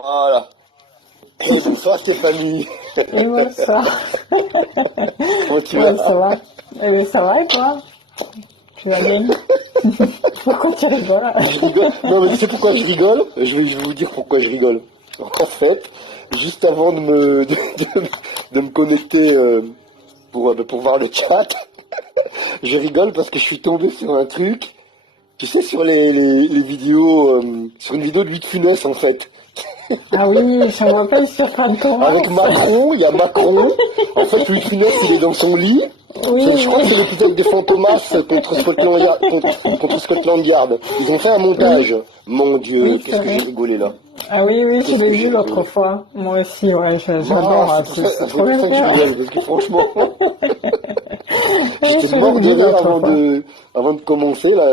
Voilà. Bonsoir Stéphanie. Et moi, ça. Comment tu Ouais, vas? ça va. Ça va et toi? Tu vas bien? Pourquoi tu rigoles? Je rigole. Non, mais tu sais pourquoi je rigole? Je vais vous dire pourquoi je rigole. En fait, juste avant de me connecter pour voir le chat, je rigole parce que je suis tombé sur un truc, tu sais, sur les vidéos, sur une vidéo de Louis de Funès en fait. Ah oui, ça me rappelle sur Thomas. Avec Macron, il y a Macron. En fait, Louis de Funès, il est dans son lit. Oui, Je crois que c'est oui, l'épisode de Fantomas contre Scotland Yard. Ils ont fait un montage. Mon Dieu, oui, c'est qu'est-ce que vrai. j'ai rigolé là. Ah oui, oui, je Qu'est-ce l'ai que j'ai vu l'autre rigolé. fois. Moi aussi, ouais, Ah, j'adore. c'est pour ça, C'est c'est trop pour bien ça que je fait. rigole, parce que franchement, Oui, j'étais je l'ai mort de vu rire l'autre fois. avant de commencer là.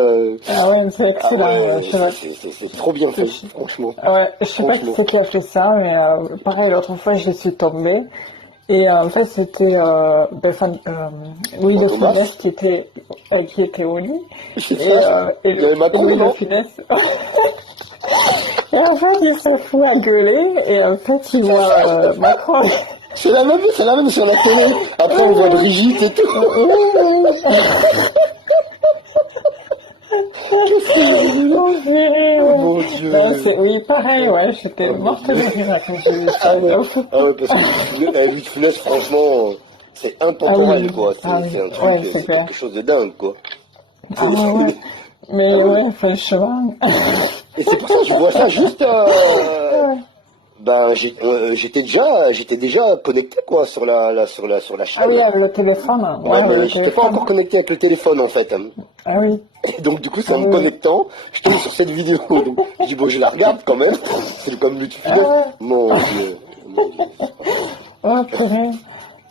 Ah ouais, c'est Ah excellent. Ouais, ouais, c'est vrai. c'est trop bien fait, franchement. Ouais, je sais pas qui Franchement. c'est qui a fait ça, mais pareil, l'autre fois, je suis tombée. Et en fait, c'était Louis de Fantomas, Funès qui était au lit. c'est Et, ça. Il y avait Macron, Louis de non? Funès. Et en fait, il se fout à gueuler. Et en fait, il voit Macron. C'est la même sur la télé. Après, on voit Brigitte et tout. Oui, Qu'est-ce que j'ai rigolé. on dirait, Oh ouais. mon Non, Dieu. oui, pareil, ouais, j'étais Oh mon morte de Dieu. rire quand j'ai vu Ah ça. ouais, ah ouais, parce que Louis de Funès, franchement, c'est Ah intemporel, oui, quoi. ah C'est oui, un truc, ouais, c'est c'est clair. quelque chose de dingue, quoi. Ah ouais, ouais. Mais Ah oui. ouais, franchement. Et c'est pour ça que je vois ça juste. Ouais. Ben, j'étais déjà connecté, quoi, sur la Ah oui, chaîne. avec le téléphone. Ouais, Ouais, avec mais le j'étais pas téléphone. encore connecté avec le téléphone, en fait. Ah oui, Et donc, du coup, c'est ah en me oui, oui. connectant, je tombe sur cette vidéo. Donc, je dis, bon, je la regarde quand même. C'est comme Luc Ah Funès. ouais, Mon Dieu. Mon Dieu. ouais, purée.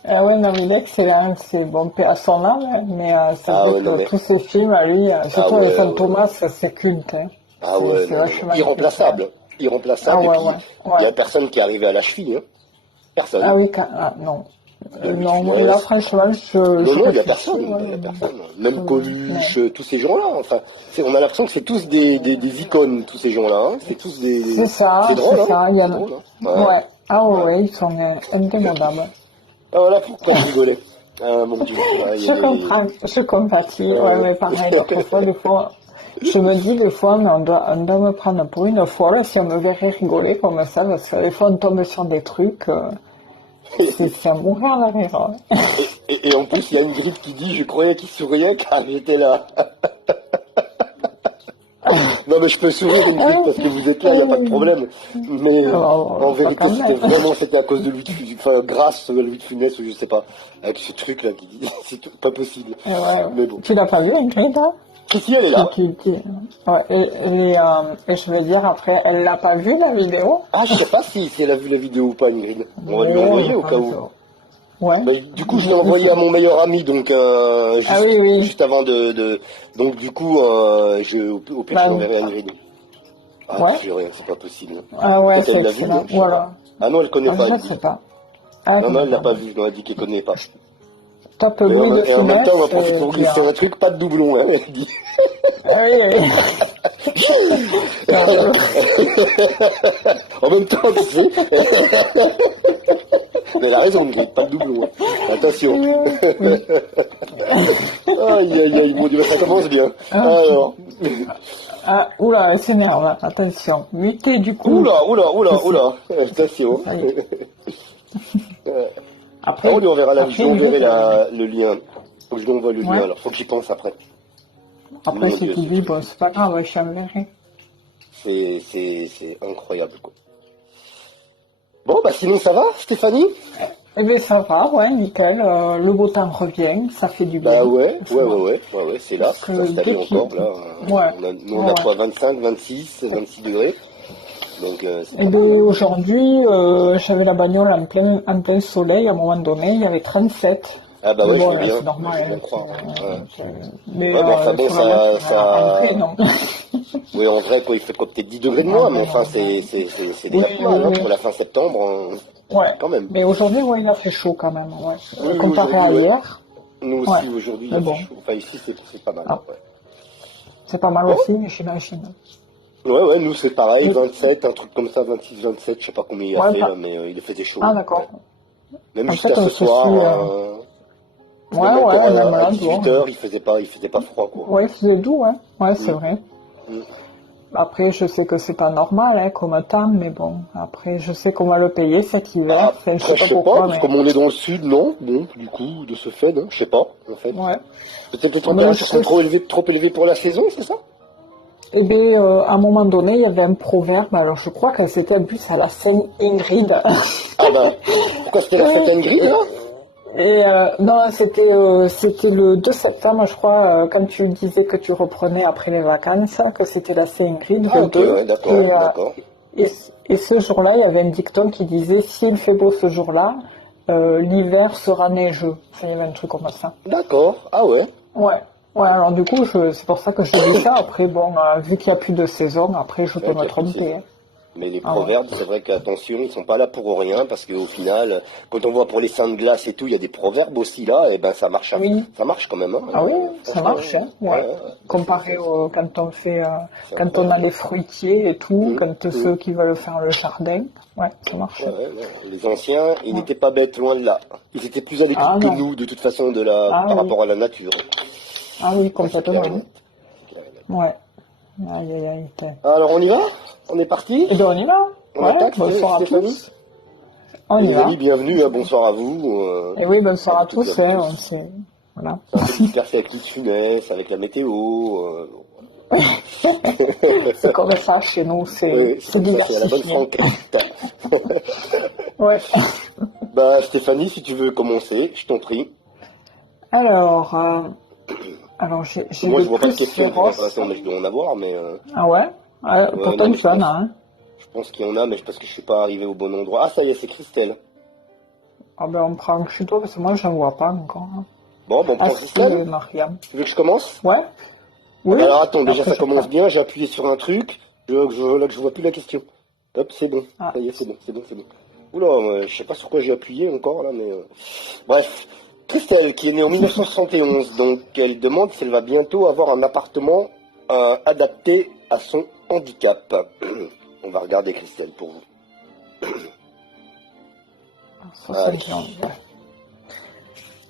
Ah ouais, non, mais il est excellent. C'est bon, paix à son âme, hein, mais c'est Ah vrai ouais, non, que mais. tous ces films, à lui, Ah surtout avec ouais, ouais. Fantomas, c'est culte. Hein. Ah ouais, C'est non, non, non. vachement culte. Ouais. Irremplaçable. Ah Irremplaçable. Et ouais, puis, ouais, il y ouais. a personne qui est arrivé à la cheville, hein. Ah Personne. oui, non. De Louis de Non, là, Funès. franchement, Non, je non, il n'y a réfléchis. personne. Ouais, Il y a non. personne. Même Non. Coluche, tous ces gens-là. Enfin, on a l'impression que c'est tous des icônes, tous ces gens-là, hein. C'est tous c'est C'est drôle, hein. ça. Il y C'est en a. drôle, hein. Ouais. Ouais. Ah ouais, Ouais. ouais, ils sont indémodables. Ah, voilà pourquoi je rigolais. Ah, mon Dieu. Aïe, Je aïe, aïe, comprends, je compatis. Ouais, aïe. mais pareil, l'autre fois, des fois, je me dis des fois, mais on doit me prendre pour une folle si on me verrait rigoler comme ça, parce que des fois, on tombe sur des trucs, c'est à mourir à la rire. Hein. Et en plus, il y a une grille qui dit, je croyais qu'il souriait car j'étais là. Non, mais je peux sourire une grille parce que vous êtes là, il n'y a pas de problème. Mais en Pas vérité, quand même. c'était à cause de Louis de Funès, enfin, grâce à Louis de Funès, ou je sais pas, avec ce truc-là qui dit, pas possible. Et ouais, Mais bon. tu l'as pas vu, Ingrid, hein? Si, elle est là. Ouais, et je veux dire, après, elle l'a pas vu, la vidéo? Ah, je sais pas si elle a vu la vidéo ou pas, Ingrid. On va lui Ouais, envoyer je au cas pense. où. Ouais. Bah, du coup, je l'ai envoyé à mon meilleur ami, donc Ah oui, oui. juste avant donc du coup, au pire, je Bah, l'enverrai à Ingrid. Ah, ouais. purée, c'est pas possible. Ah ouais, Peut-être c'est elle l'a vu, excellent. je sais pas. Voilà. Ah non, elle connaît Ah, pas, je elle sais dit. pas. Ah, Non, non, elle l'a pas d'accord. vu, non, elle dit qu'elle connaît pas. Top Et Louis de en même temps, on Funès, va profiter pour glisser bien. un truc, pas de doublon, hein, elle dit. Oui, oui. Non, En même temps, tu sais. Mais elle a raison, Ingrid, pas de doublon. Hein. Attention. oui. Aïe, aïe, aïe, mon Dieu, ça commence bien. Ah, Alors. ah, oula, elle s'énerve, attention. Muter du coup. Oula, oula, oula, Je sais. oula. Attention. Ça y est. Ah, Après, on lui enverra je après, lui une enverrai autre, le lien. Faut que je lui envoie le lien, ouais. alors faut que j'y pense après. Après, Mon si Dieu, tu ce dis, truc. bon, c'est pas grave, je t'enverrai. C'est incroyable, quoi. Bon, bah sinon ça va, Stéphanie? Eh bien, ça va, ouais, nickel. Le beau temps revient, ça fait du Bah bien. ouais, Ça va. c'est là, Parce c'est que installé depuis. encore, là. Ouais, Nous, on ouais, a ouais. quoi, 25, 26, 26 degrés. Donc, c'est Eh pas bien, mal, hein. aujourd'hui, j'avais la bagnole en plein soleil. À un moment donné, il y avait 37. Ah bah Mais ouais, je bon, veux bien, c'est normal. je veux bien Hein, croire. Ouais. mais Ouais, mais enfin bon, sur la route, en vrai, non. Oui, en vrai, quoi, il fait quoi, peut-être 10 degrés de En moins, mais vrai, enfin, en vrai. c'est Oui, déjà pas oui, mal, hein, oui. pour la fin septembre, Ouais. quand même. Mais aujourd'hui, ouais, il a fait chaud quand même. Ouais. Oui, oui, Comparé aujourd'hui, à ouais. hier, Nous ouais. aussi, aujourd'hui, il Mais a fait bon, chaud. Enfin, ici, c'est pas mal, ah, ouais. c'est pas mal Bon, aussi, j'imagine. Ouais, nous c'est pareil, Oui. 27, un truc comme ça, 26, 27, je sais pas combien il a Ouais, fait là, mais il faisait chaud. ah, d'accord. Même En jusqu'à fait, ce ceci, soir, même ouais, encore ouais, même à là, 18 bon. heures, il faisait pas froid quoi. Ouais, il faisait doux, hein. Ouais, c'est Mm, vrai. mm. Après, je sais que c'est pas normal, hein, comme temps, mais bon. Après, je sais qu'on va le payer cet hiver. Enfin, je Après, sais je pas sais pas, pourquoi, parce que mais comme on est dans le sud, non, bon, du coup, de ce fait, non, je sais pas, en fait. ouais. Peut-être les Mais températures sont trop élevées pour la saison, c'est ça? eh bien, à un moment donné, il y avait un proverbe. Alors, je crois que c'était en plus à la Sainte-Ingrid. Ah bah, pourquoi c'était la Sainte Ingrid, là? Non, c'était le 2 septembre, je crois, quand tu disais que tu reprenais après les vacances, que c'était la Saint-Ingrid, Ah le ok, 2. ouais, d'accord, d'accord. Et, et ce jour-là, il y avait un dicton qui disait, s'il fait beau ce jour-là, l'hiver sera neigeux. Enfin, il y avait un truc comme ça. D'accord, ah ouais. Ouais. Ouais, alors du coup, c'est pour ça que je dis ça. Après, bon, vu qu'il n'y a plus de saison, après, je C'est peux vrai me qu'il y a plus de tromper, saison. hein. Mais les Ah ouais. proverbes, c'est vrai qu'attention, ils sont pas là pour rien, parce qu'au final, quand on voit pour les saints de glace et tout, il y a des proverbes aussi là, et ben ça marche, Oui. ça marche quand même, hein, Ah oui, ça franchement, marche, hein, ouais, ouais. ouais, Comparé au, quand on fait, c'est quand on a incroyable. les fruitiers et tout, Hum, quand hum. ceux qui veulent faire le jardin, ouais, ça marche. Ouais, ouais, non. Les anciens, ils Ouais. n'étaient pas bêtes, loin de là. Ils étaient plus à l'écoute Ah que non, nous, de toute façon, ah par oui, rapport à la nature. ah oui, Ça, c'est clair complètement, et hein. net. Clair et net. Ouais. Aïe, aïe, aïe, tiens. Alors, on y va? On est parti? Eh bien, on y va. On Ouais, attaque, bonsoir à Stéphanie? tous. On y Les va. amis, bienvenue, bonsoir Et oui, à bonsoir vous à toutes et à tous, vous hein, tous. voilà. C'est un peu dispersé avec toute finesse, avec la météo. C'est comme ça chez nous, Oui, c'est c'est comme ça, c'est à la bonne diversifié. franquette. Ouais. Bah, Stéphanie, si tu veux commencer, je t'en prie. Alors, alors Parce que j'ai moi, le je vois pas de plus questions pour féroce. l'instant, mais je dois en avoir, mais Ah ouais? ouais, non, Pourtant, mais tu en as, hein? je pense qu'il y en a, mais parce que je suis pas arrivé au bon endroit. Ah, ça y est, c'est Christelle. Ah ben, on prend chez toi parce que moi, je n'en vois pas encore, hein. Bon, on Ah prend si, Christelle. Mariam. Tu veux que je commence? Ouais? Ah Oui? bah alors attends, déjà Après, ça je commence prends. bien, j'ai appuyé sur un truc, là que je vois plus la question. Hop, c'est bon, Ah, ça y est, c'est bon, c'est bon, c'est bon. Oula, je sais pas sur quoi j'ai appuyé encore là, mais... Bref, Christelle, qui est née en 1971, donc elle demande si elle va bientôt avoir un appartement adapté à son handicap. On va regarder Christelle pour vous. Allez. 71. Ouais.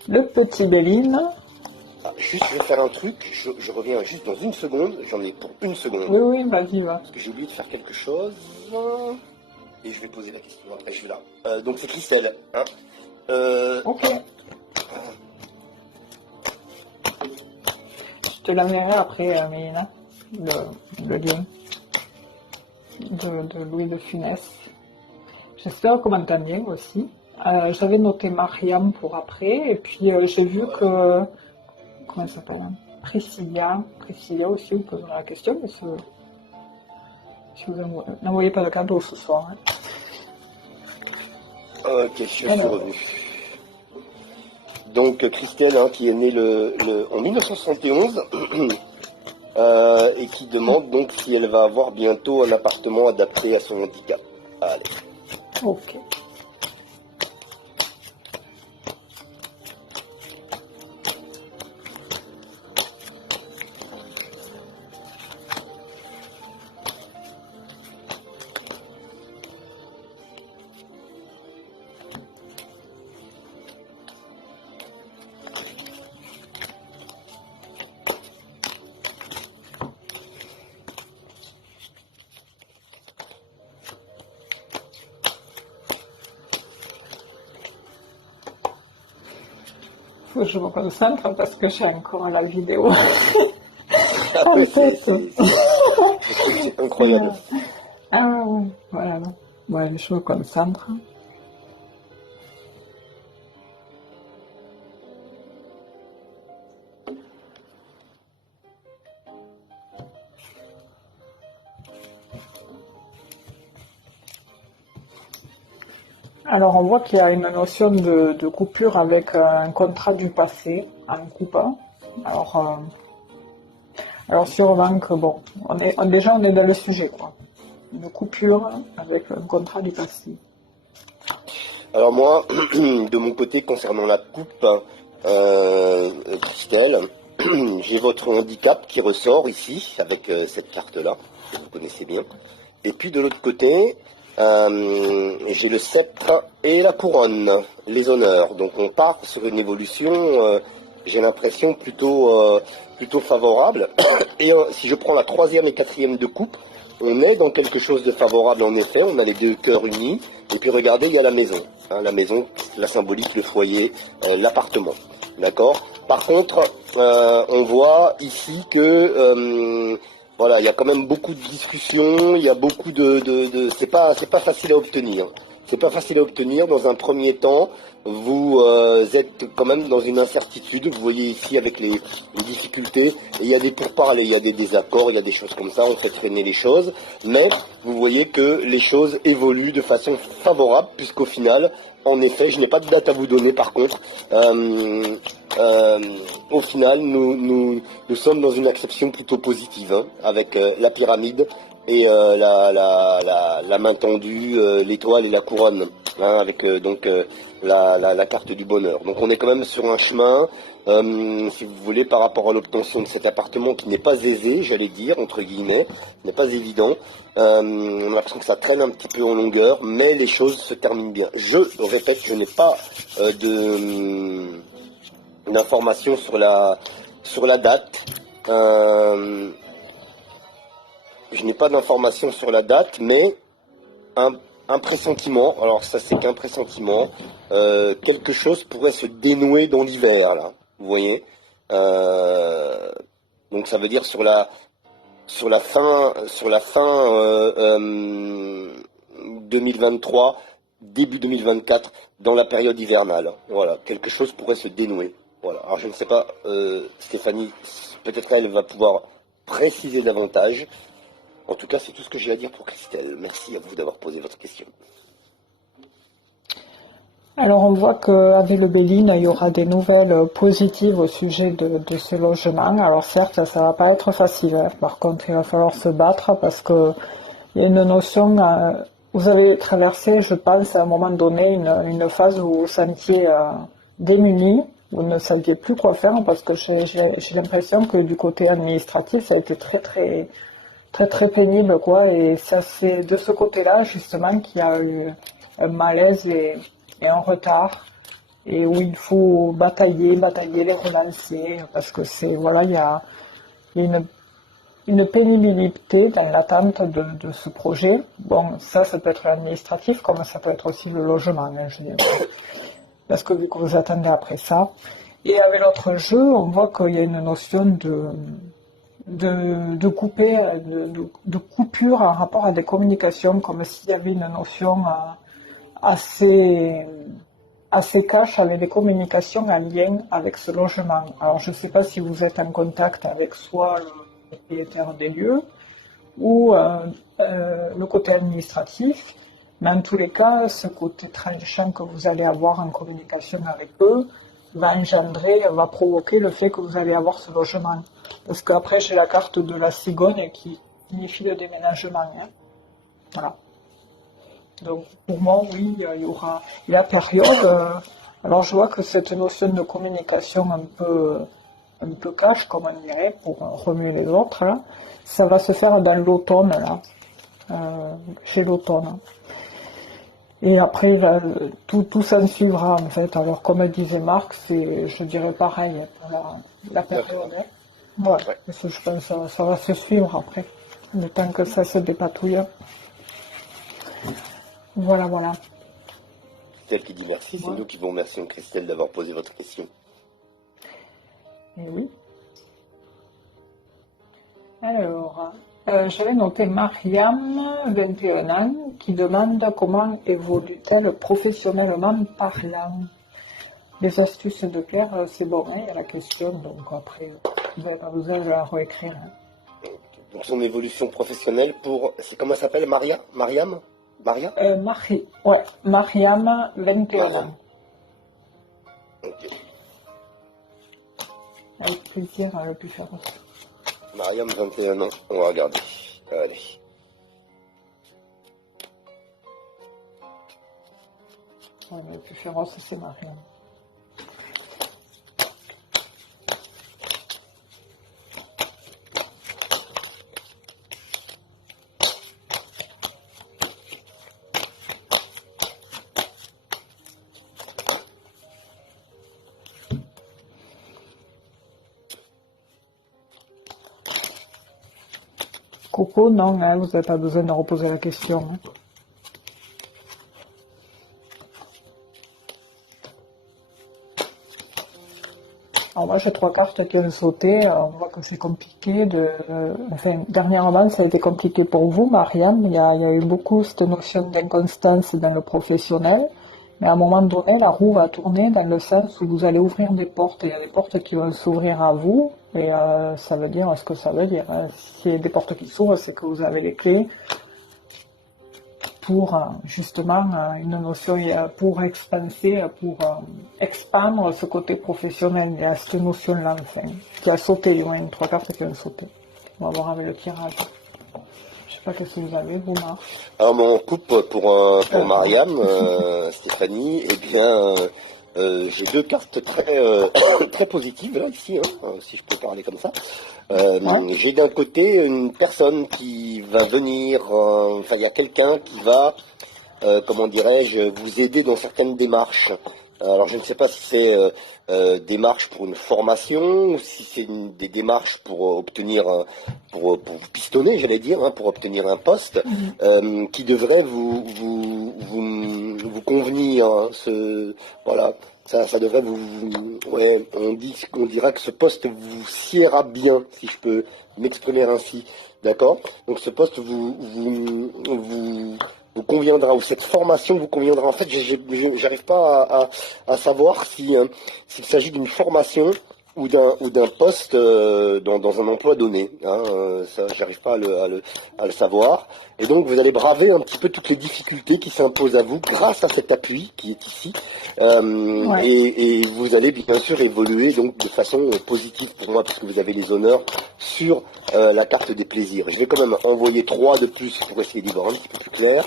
Le petit Béline. Ah, juste, je vais faire un truc, je reviens juste dans une seconde, j'en ai pour une seconde. Oui, oui, vas-y, va. Parce que j'ai oublié de faire quelque chose. Et je vais poser la question après, je suis là. Donc c'est Christelle. Hein. Ok. Je te l'enverrai après, Mélina. Le lien de Louis de Funès. J'espère qu'on m'entend bien aussi. J'avais noté Mariam pour après, et puis j'ai vu que, comment elle s'appelle, hein, Priscilla aussi, vous posez la question, mais si vous n'envoyez pas de cadeau ce soir, hein. Ok, je suis Alors, revenu. Donc Christelle, hein, qui est née en 1971, et qui demande donc si elle va avoir bientôt un appartement adapté à son handicap. Allez. ok. Faut que je me concentre parce que j'ai encore la vidéo Ah en ouais, tête. c'est incroyable. Ah, voilà. Ouais, je me concentre. Alors, on voit qu'il y a une notion de coupure avec un contrat du passé en coupant. Alors sûrement que bon, déjà on est dans le sujet, quoi. Une coupure avec un contrat du passé. Alors moi, de mon côté, concernant la coupe, Christelle, j'ai votre handicap qui ressort ici, avec cette carte-là, que vous connaissez bien. Et puis de l'autre côté, j'ai le sceptre et la couronne, les honneurs. Donc on part sur une évolution, j'ai l'impression, plutôt favorable. Et si je prends la troisième et quatrième de coupe, on est dans quelque chose de favorable en effet, on a les deux cœurs unis. Et puis regardez, il y a la maison. Hein, la maison, la symbolique, le foyer, l'appartement. D'accord. Par contre, on voit ici que voilà, il y a quand même beaucoup de discussions, il y a beaucoup c'est pas facile à obtenir. C'est pas facile à obtenir. Dans un premier temps, vous êtes quand même dans une incertitude. Vous voyez ici avec les difficultés, et il y a des pourparlers, il y a des désaccords, il y a des choses comme ça, on fait traîner les choses. Mais vous voyez que les choses évoluent de façon favorable, puisqu'au final, en effet, je n'ai pas de date à vous donner par contre. Au final, nous sommes dans une acception plutôt positive, hein, avec la pyramide et la main tendue, l'étoile et la couronne, hein, avec la carte du bonheur. Donc on est quand même sur un chemin, si vous voulez, par rapport à l'obtention de cet appartement qui n'est pas aisé, j'allais dire, entre guillemets, n'est pas évident. On a l'impression que ça traîne un petit peu en longueur, mais les choses se terminent bien. Je répète, je n'ai pas d'informations sur la date. Je n'ai pas d'informations sur la date, mais un pressentiment, alors ça c'est qu'un pressentiment, quelque chose pourrait se dénouer dans l'hiver, là, vous voyez. Donc ça veut dire sur la fin 2023, début 2024, dans la période hivernale. Voilà, quelque chose pourrait se dénouer. Voilà. Alors je ne sais pas, Stéphanie, peut-être elle va pouvoir préciser davantage. En tout cas, c'est tout ce que j'ai à dire pour Christelle. Merci à vous d'avoir posé votre question. Alors on voit qu'avec le Béline, il y aura des nouvelles positives au sujet de ce logement. Alors certes, ça va pas être facile, hein. Par contre, il va falloir se battre parce que il y a une notion, vous avez traversé, je pense, à un moment donné, une phase où vous vous sentiez démuni, vous ne saviez plus quoi faire parce que j'ai l'impression que du côté administratif, ça a été très pénible, quoi. Et ça, c'est de ce côté-là, justement, qu'il y a eu un malaise et un retard. Et où il faut batailler les romanciers, parce que voilà, il y a une pénibilité dans l'attente de ce projet. Bon, ça peut être administratif, comme ça peut être aussi le logement, hein, je dirais. Parce que vu que vous attendez après ça. Et avec l'autre jeu, on voit qu'il y a une notion de coupure en rapport à des communications, comme s'il y avait une notion assez cash avec des communications en lien avec ce logement. Alors je ne sais pas si vous êtes en contact avec soit le propriétaire des lieux ou le côté administratif, mais en tous les cas, ce côté tranchant que vous allez avoir en communication avec eux va provoquer le fait que vous allez avoir ce logement. Parce qu'après, j'ai la carte de la cigogne qui signifie le déménagement. Hein. Voilà. Donc, pour moi, oui, il y aura la période. Alors, je vois que cette notion de communication un peu cash, comme on dirait, pour remuer les autres, là, ça va se faire dans l'automne, là, chez l'automne. Et après, tout s'en suivra, en fait. Alors, comme disait Marc, je dirais pareil pour la période. Hein. Ouais, parce que je pense que ça va se suivre après, le temps que ça se dépatouille. Voilà. Christelle qui dit merci, c'est nous qui vous remercions, Christelle, d'avoir posé votre question. Et oui. Alors, j'avais noté Mariam, 21 ans, qui demande comment évolue-t-elle professionnellement parlant. Les astuces de Claire, c'est bon, hein, il y a la question, donc après, vous n'avez pas besoin de la réécrire. Hein. Pour son évolution professionnelle, c'est comment elle s'appelle, Mariam Maria Mariam, 21 ans. Ok. Avec plaisir, elle a pu faire ça. Mariam, 21 ans, on va regarder. Allez. Le plus féroce, c'est Mariam. Coco, non, hein, vous n'avez pas besoin de reposer la question. Hein. Alors moi, j'ai 3 cartes qui ont sauté. On voit que c'est compliqué. Enfin, dernièrement, ça a été compliqué pour vous, Marianne. Il y a eu beaucoup cette notion d'inconstance dans le professionnel. Mais à un moment donné, la roue va tourner dans le sens où vous allez ouvrir des portes. Il y a des portes qui vont s'ouvrir à vous. Et ça veut dire ce que ça veut dire. Hein. S'il y a des portes qui s'ouvrent, c'est que vous avez les clés pour justement une notion, pour expanser, pour expandre ce côté professionnel. Il y a cette notion-là, enfin, qui a sauté, du moins, 3 cartes qui ont sauté. On va voir avec le tirage. Je sais pas qu'est-ce que vous avez, vous, Marc. Alors mon couple pour Mariam, Stéphanie, eh bien j'ai 2 cartes très très positives là ici, hein, si je peux parler comme ça. Ouais. J'ai d'un côté une personne qui va venir, enfin il y a quelqu'un qui va, comment dirais-je, vous aider dans certaines démarches. Alors je ne sais pas si c'est démarches pour une formation, ou si c'est des démarches pour obtenir, pour vous pistonner, j'allais dire, hein, pour obtenir un poste, qui devrait vous convenir. Hein, voilà, ça devrait ouais, on dira que ce poste vous siera bien, si je peux m'exprimer ainsi, d'accord? Donc ce poste vous conviendra, ou cette formation vous conviendra. En fait, j'arrive pas à savoir si s'il s'agit d'une formation ou d'un poste dans un emploi donné. Hein, ça, j'arrive pas à le savoir. Et donc, vous allez braver un petit peu toutes les difficultés qui s'imposent à vous grâce à cet appui qui est ici. Ouais. Et vous allez bien sûr évoluer donc de façon positive pour moi, puisque vous avez les honneurs sur la carte des plaisirs. Je vais quand même envoyer 3 de plus pour essayer d'y voir un petit peu plus clair.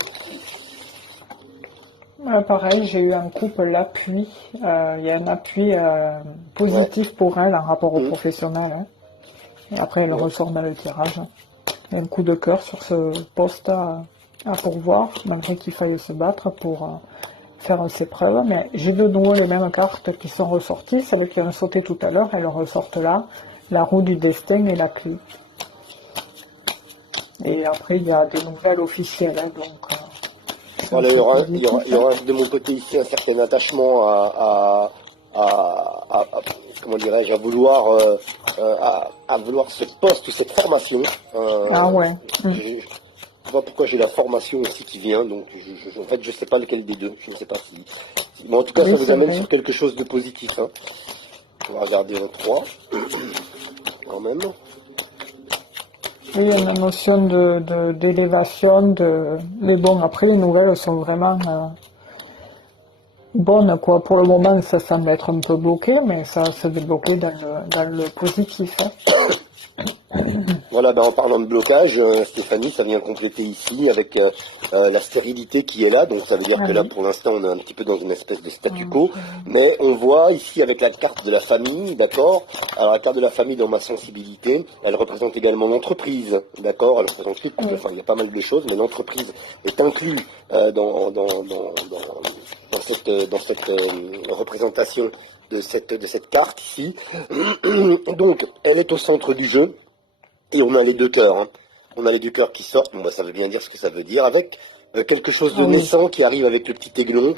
Pareil, j'ai eu un couple l'appui. Il y a un appui Ouais. positif pour elle en rapport au Mmh. professionnel. Hein. Et après, elle Ouais. ressort dans le tirage. Il y a un coup de cœur sur ce poste à pourvoir, malgré qu'il faille se battre pour faire ses preuves. Mais j'ai de nouveau les mêmes cartes qui sont ressorties, celles qui ont sauté tout à l'heure, elles ressortent là. La roue du destin et la clé. Et après, il y a des nouvelles officielles, hein, donc c'est Voilà, assez il y positif. Hein. aura de mon côté ici un certain attachement comment dirais-je, à vouloir ce poste ou cette formation. Ah ouais. Je ne sais pas pourquoi j'ai la formation aussi qui vient, donc en fait je sais pas lequel des deux. Je ne sais pas mais en tout cas ça Oui, vous c'est amène vrai. sur quelque chose de positif. Hein. On va regarder le 3 quand même. Oui, il y a une notion d'élévation, mais bon, après, les nouvelles sont vraiment bonnes, quoi. Pour le moment, ça semble être un peu bloqué, mais ça va se débloquer dans le positif. Hein. Voilà, ben en parlant de blocage, Stéphanie, ça vient compléter ici avec la stérilité qui est là. Donc ça veut dire Ah que là, oui. pour l'instant, on est un petit peu dans une espèce de statu quo. Mais on voit ici avec la carte de la famille, d'accord? Alors la carte de la famille, dans ma sensibilité, elle représente également l'entreprise, d'accord? Elle représente tout, Oui. enfin il y a pas mal de choses, mais l'entreprise est inclue dans cette représentation de cette carte ici. Donc, elle est au centre du jeu. Et on a les 2 cœurs. Hein. On a les 2 cœurs qui sortent. Bon, bah, ça veut bien dire ce que ça veut dire. Avec quelque chose de Ah oui. naissant qui arrive avec le petit aiglon,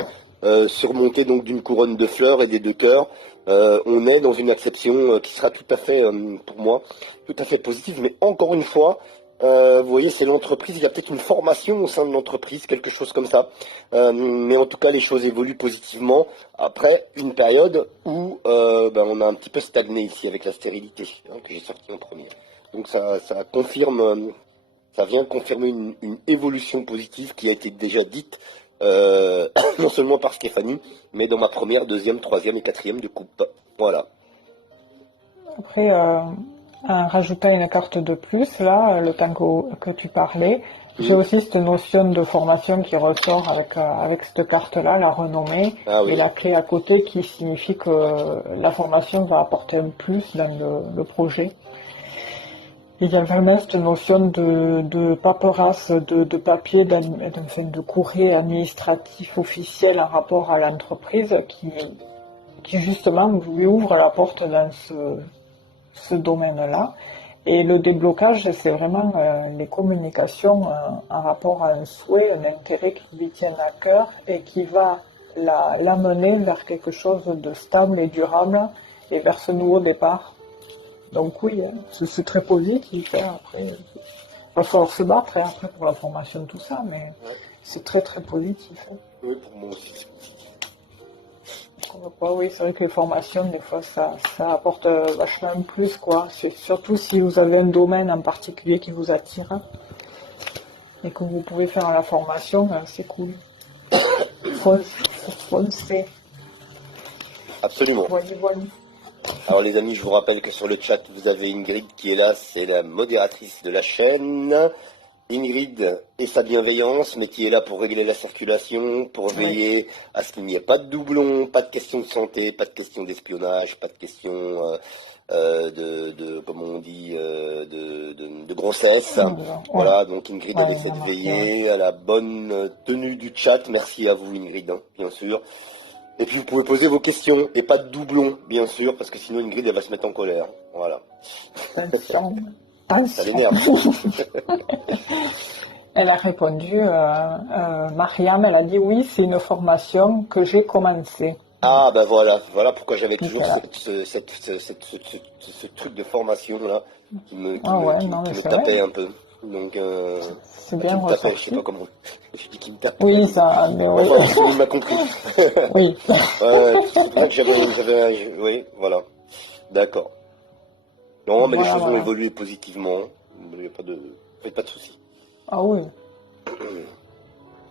surmonté donc d'une couronne de fleurs et des 2 cœurs. On est dans une acception qui sera tout à fait, pour moi, tout à fait positive. Mais encore une fois, vous voyez, c'est l'entreprise. Il y a peut-être une formation au sein de l'entreprise, quelque chose comme ça. Mais en tout cas, les choses évoluent positivement après une période où ben, on a un petit peu stagné ici avec la stérilité, hein, que j'ai sorti en premier. Donc ça confirme, ça vient confirmer une évolution positive qui a été déjà dite non seulement par Stéphanie, mais dans ma première, deuxième, troisième et quatrième de coupe. Voilà. Après, en rajoutant une carte de plus, là, le temps que tu parlais, j'ai Mm. aussi cette notion de formation qui ressort avec cette carte-là, la renommée, Ah et oui. la clé à côté qui signifie que la formation va apporter un plus dans le projet. Il y a vraiment cette notion de paperasse, de papier, enfin, de courrier administratif officiel en rapport à l'entreprise qui justement lui ouvre la porte dans ce domaine-là. Et le déblocage, c'est vraiment les communications en rapport à un souhait, un intérêt qui lui tient à cœur et qui va l'amener vers quelque chose de stable et durable et vers ce nouveau départ. Donc oui, c'est très positif. Hein, après, il va falloir se battre après pour la formation, tout ça, mais Ouais. c'est très très positif. Hein. Oui, pour moi aussi. Oui, c'est vrai que les formations, des fois, ça apporte vachement un plus, quoi. C'est surtout si vous avez un domaine en particulier qui vous attire et que vous pouvez faire la formation, c'est cool. Foncez. Absolument. Voilà, voilà. Alors les amis, je vous rappelle que sur le chat, vous avez Ingrid qui est là, c'est la modératrice de la chaîne. Ingrid et sa bienveillance, mais qui est là pour régler la circulation, pour veiller à ce qu'il n'y ait pas de doublons, pas de questions de santé, pas de questions d'espionnage, pas de questions comment on dit, de grossesse. Voilà, donc Ingrid, elle essaie de veiller à la bonne tenue du chat. Merci à vous Ingrid, hein, bien sûr. Et puis vous pouvez poser vos questions, et pas de doublons, bien sûr, parce que sinon Ingrid, elle va se mettre en colère. Voilà. Attention. Ça l'énerve. Elle a répondu, Mariam, elle a dit oui, c'est une formation que j'ai commencée. Ah ben voilà pourquoi j'avais toujours ce truc de formation là qui me tapait un peu. Donc c'est bien qui me tapait, je sais pas comment. Je dis qui me tape. Oui, ça, mais oui. Enfin, tout le monde m'a compris. Oui. C'est pour ça que j'avais, oui, voilà. D'accord. Non, mais les choses ont évolué positivement. Il n'y a pas de, faites pas de soucis. Ah oui.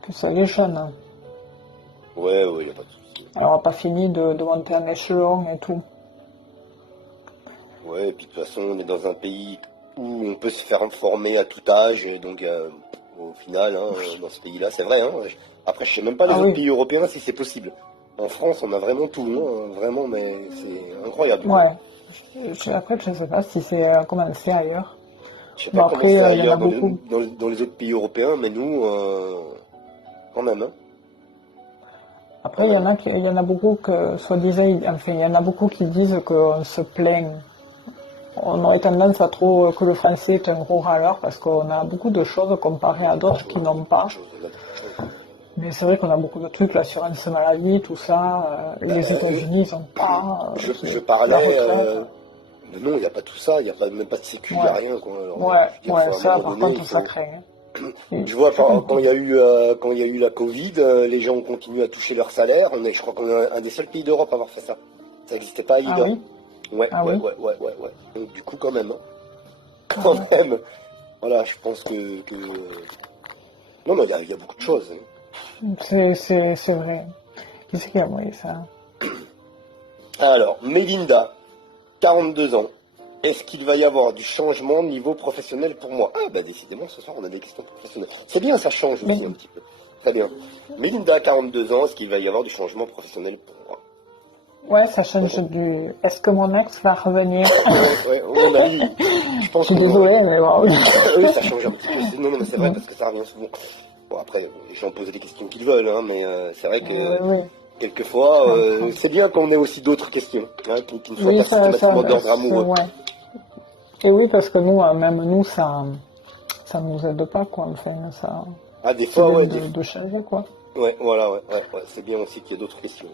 Puis ça, les jeunes. Hein. Ouais, il n'y a pas de soucis. Alors, on n'a pas fini de monter un échelon et tout. Ouais, et puis de toute façon, on est dans un pays où on peut se faire former à tout âge, et donc au final, hein, dans ce pays-là, c'est vrai. Hein, après, je sais même pas les autres pays européens si c'est possible. En France, on a vraiment tout, hein, vraiment, mais c'est incroyable. Ouais. Après, je ne sais pas si c'est comment c'est ailleurs. Je sais pas comment c'est ailleurs dans les autres pays européens, mais nous, quand même. Hein. Après, il y en a beaucoup que, soi-disant, enfin, il y en a beaucoup qui disent qu'on se plaint. On aurait tendance à trop que le français est un gros râleur parce qu'on a beaucoup de choses comparées à d'autres qui n'ont pas. Mais c'est vrai qu'on a beaucoup de trucs, l'assurance maladie, tout ça. Les États-Unis, ils n'ont pas. Je parlais. Non, il n'y a pas tout ça, il n'y a même pas de sécu, il n'y a rien. Quoi. Alors, ça, par contre, ça craint. Je vois, quand il y a eu la Covid, les gens ont continué à toucher leur salaire. Je crois qu'on est un des seuls pays d'Europe à avoir fait ça. Ça n'existait pas ailleurs. Ah oui. Ouais. Donc, du coup, quand même. Quand même. Voilà, je pense que... Non, mais il y a beaucoup de choses. Hein. C'est vrai. Qu'est-ce qu'il y a, oui, ça. Alors, Mélinda, 42 ans. Est-ce qu'il va y avoir du changement niveau professionnel pour moi? Ah, bah décidément, ce soir, on a des questions professionnelles. C'est bien, ça change aussi un petit peu. Très bien. Mélinda, 42 ans, est-ce qu'il va y avoir du changement professionnel pour moi? Ouais, ça change du... Est-ce que mon ex va revenir? Ouais, mon avis, je pense que... Je suis désolée, mais bon... Oui, ça change un petit peu. Non, mais c'est vrai, parce que ça revient souvent. Bon, après, les gens posent les questions qu'ils veulent, hein, mais c'est vrai que... Quelquefois, c'est bien qu'on ait aussi d'autres questions, hein, qui ne soient pas systématiquement d'ordre amoureux. Ouais. Et oui, parce que nous, même nous, ça nous aide pas, quoi, enfin, ça... Ah, des fois, ouais. De changer, quoi. Ouais, voilà, ouais, c'est bien aussi qu'il y ait d'autres questions.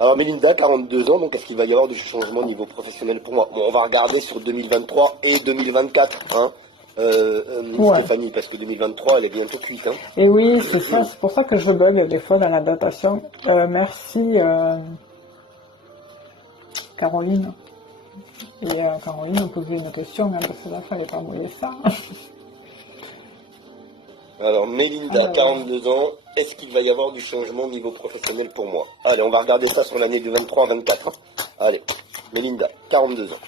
Alors, Mélinda, 42 ans, donc est-ce qu'il va y avoir du changement au niveau professionnel pour moi? Bon, on va regarder sur 2023 et 2024, hein, Stéphanie, parce que 2023, elle est bientôt cuite, hein. Et oui, c'est ça, c'est pour ça que je bug des fois dans la datation. Merci, Caroline. Et Caroline a posé une question, hein, parce que là, il fallait pas mouiller ça. Alors, Mélinda, 42 ans, est-ce qu'il va y avoir du changement au niveau professionnel pour moi? Allez, on va regarder ça sur l'année de 23-24. Hein. Allez, Mélinda, 42 ans.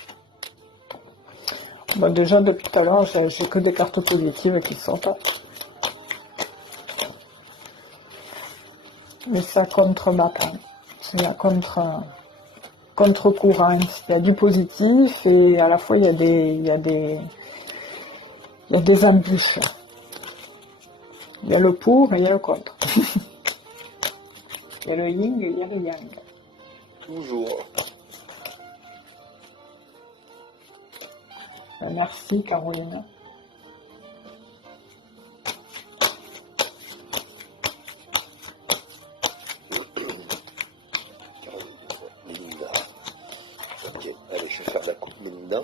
Bah, déjà, depuis tout à l'heure, j'ai que des cartes positives qui sortent. Mais ça contre-bat pas. C'est la contre-courant. Il y a du positif et à la fois, il y a des embûches. Il y a le pour et il y a le contre. Il y a le yin et il y a le yang. Toujours. Merci Caroline. Melinda. Ok, allez, je vais faire la coupe Melinda.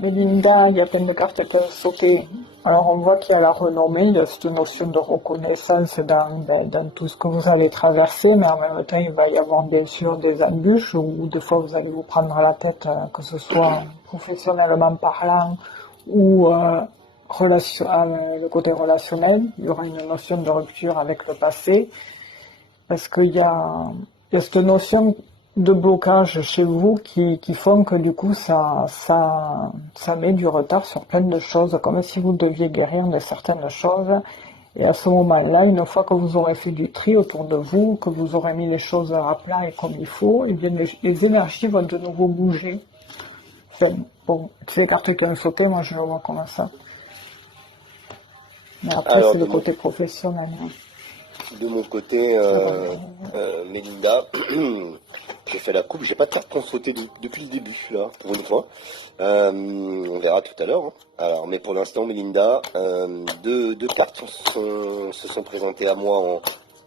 Melinda, il y a plein de cartes qui peuvent sauter. Alors on voit qu'il y a la renommée, il y a cette notion de reconnaissance dans tout ce que vous allez traverser, mais en même temps il va y avoir bien sûr des embûches où des fois vous allez vous prendre la tête, que ce soit professionnellement parlant ou le côté relationnel. Il y aura une notion de rupture avec le passé, parce qu'il y a cette notion de blocage chez vous qui font que du coup ça met du retard sur plein de choses, comme si vous deviez guérir de certaines choses. Et à ce moment-là, une fois que vous aurez fait du tri autour de vous, que vous aurez mis les choses à plat et comme il faut, et bien les énergies vont de nouveau bouger. Enfin, bon, les cartes qui ont sauté, moi je le vois comme ça. Mais après, c'est le côté professionnel. Hein. De mon côté, Melinda, j'ai fait la coupe, j'ai pas de cartes qui ont sauté depuis le début, là, pour une fois. On verra tout à l'heure. Hein. Alors, mais pour l'instant, Melinda, deux cartes se sont présentées à moi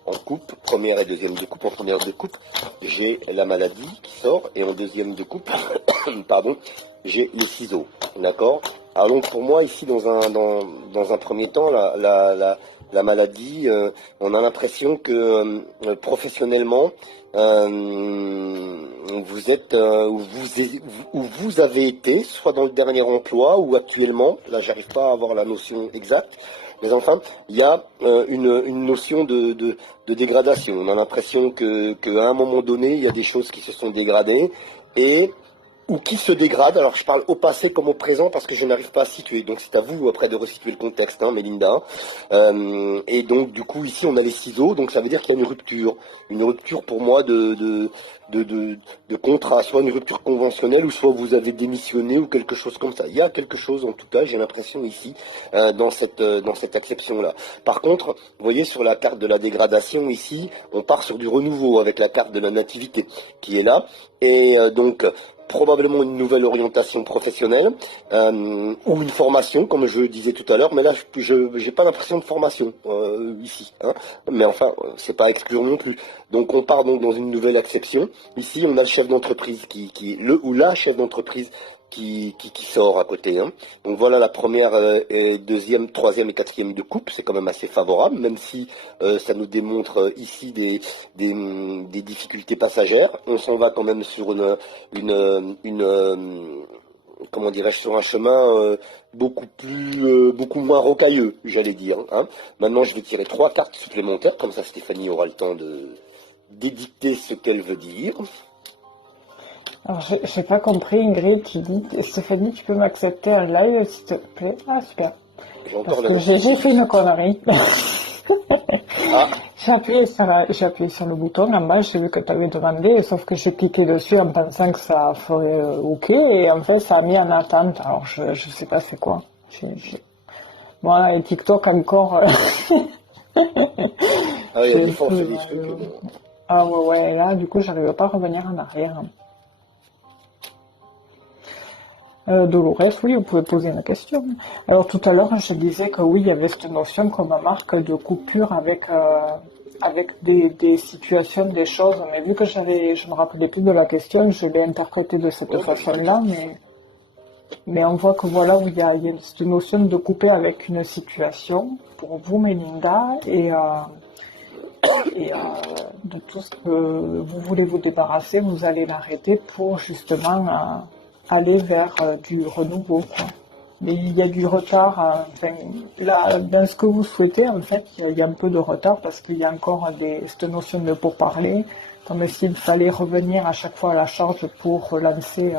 en coupe, première et deuxième de coupe. En première de coupe, j'ai la maladie qui sort, et en deuxième de coupe, pardon, j'ai les ciseaux, d'accord. Alors donc pour moi ici dans un premier temps la maladie, on a l'impression que professionnellement vous êtes où vous avez été, soit dans le dernier emploi ou actuellement. Là, j'arrive pas à avoir la notion exacte. Mais enfin, il y a une notion de dégradation. On a l'impression qu'à un moment donné, il y a des choses qui se sont dégradées ou qui se dégradent. Alors je parle au passé comme au présent parce que je n'arrive pas à situer. Donc c'est à vous après de resituer le contexte, hein, Melinda. Et donc du coup ici on a les ciseaux, donc ça veut dire qu'il y a une rupture. Une rupture pour moi de contrat, soit une rupture conventionnelle ou soit vous avez démissionné ou quelque chose comme ça. Il y a quelque chose en tout cas, j'ai l'impression ici dans cette acception-là. Par contre, vous voyez sur la carte de la dégradation ici, on part sur du renouveau avec la carte de la nativité qui est là. Et donc probablement une nouvelle orientation professionnelle ou une formation, comme je disais tout à l'heure, mais là je n'ai pas l'impression de formation ici, hein. Mais enfin c'est pas à exclure non plus. Donc on part donc dans une nouvelle acception. Ici on a le chef d'entreprise qui est le ou la chef d'entreprise qui sort à côté, hein. Donc voilà la première, et deuxième, troisième et quatrième de coupe, c'est quand même assez favorable, même si ça nous démontre ici des difficultés passagères. On s'en va quand même sur comment dirais-je, sur un chemin beaucoup moins rocailleux, j'allais dire, hein. Maintenant je vais tirer 3 cartes supplémentaires, comme ça Stéphanie aura le temps d'édicter ce qu'elle veut dire. Alors, j'ai pas compris, Ingrid, tu dis, Stéphanie, tu peux m'accepter en live, s'il te plaît? Ah, super. Parce que j'ai fait une connerie. Ah. J'ai appuyé sur le bouton en bas, j'ai vu que tu avais demandé, sauf que j'ai cliqué dessus en pensant que ça ferait OK, et en fait, ça a mis en attente. Alors, je sais pas c'est quoi. Voilà, et TikTok encore. Ah oui, des fois, on fait des trucs. Ah ouais, là, du coup, j'arrive pas à revenir en arrière. Dolores, oui, vous pouvez poser une question. Alors tout à l'heure, je disais que oui, il y avait cette notion comme marque de coupure avec des situations, des choses. Mais vu que je me rappelais plus de la question, je l'ai interprétée de cette façon-là. Mais on voit que voilà, où il y a cette notion de couper avec une situation pour vous, Melinda, et de tout ce que vous voulez vous débarrasser, vous allez l'arrêter pour justement aller vers du renouveau, quoi. Mais il y a du retard, enfin, là, dans ce que vous souhaitez, en fait, il y a un peu de retard parce qu'il y a encore cette notion de pourparler, comme s'il fallait revenir à chaque fois à la charge pour relancer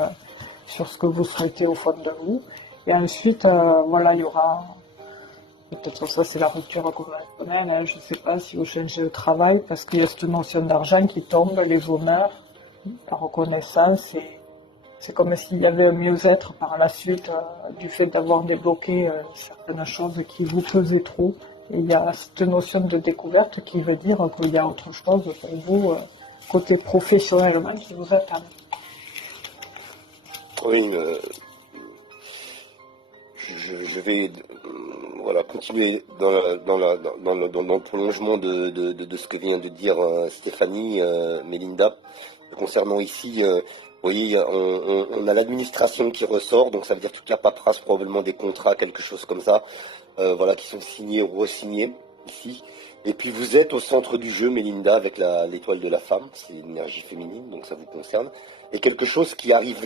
sur ce que vous souhaitez au fond de vous. Et ensuite, voilà, il y aura, peut-être ça c'est la rupture conventionnelle, hein, je ne sais pas si vous changez de travail parce qu'il y a cette notion d'argent qui tombe, les honneurs, la reconnaissance, et c'est comme s'il y avait un mieux-être par la suite du fait d'avoir débloqué certaines choses qui vous pesaient trop. Et il y a cette notion de découverte qui veut dire qu'il y a autre chose pour vous, côté professionnellement, qui vous attend. Oui, je vais voilà, continuer dans le prolongement de ce que vient de dire Stéphanie, Mélinda, concernant ici, vous voyez, on a l'administration qui ressort, donc ça veut dire toute la paperasse, probablement des contrats, quelque chose comme ça, voilà, qui sont signés ou re-signés ici. Et puis vous êtes au centre du jeu, Mélinda, avec l'étoile de la femme, c'est l'énergie féminine, donc ça vous concerne. Et quelque chose qui arrive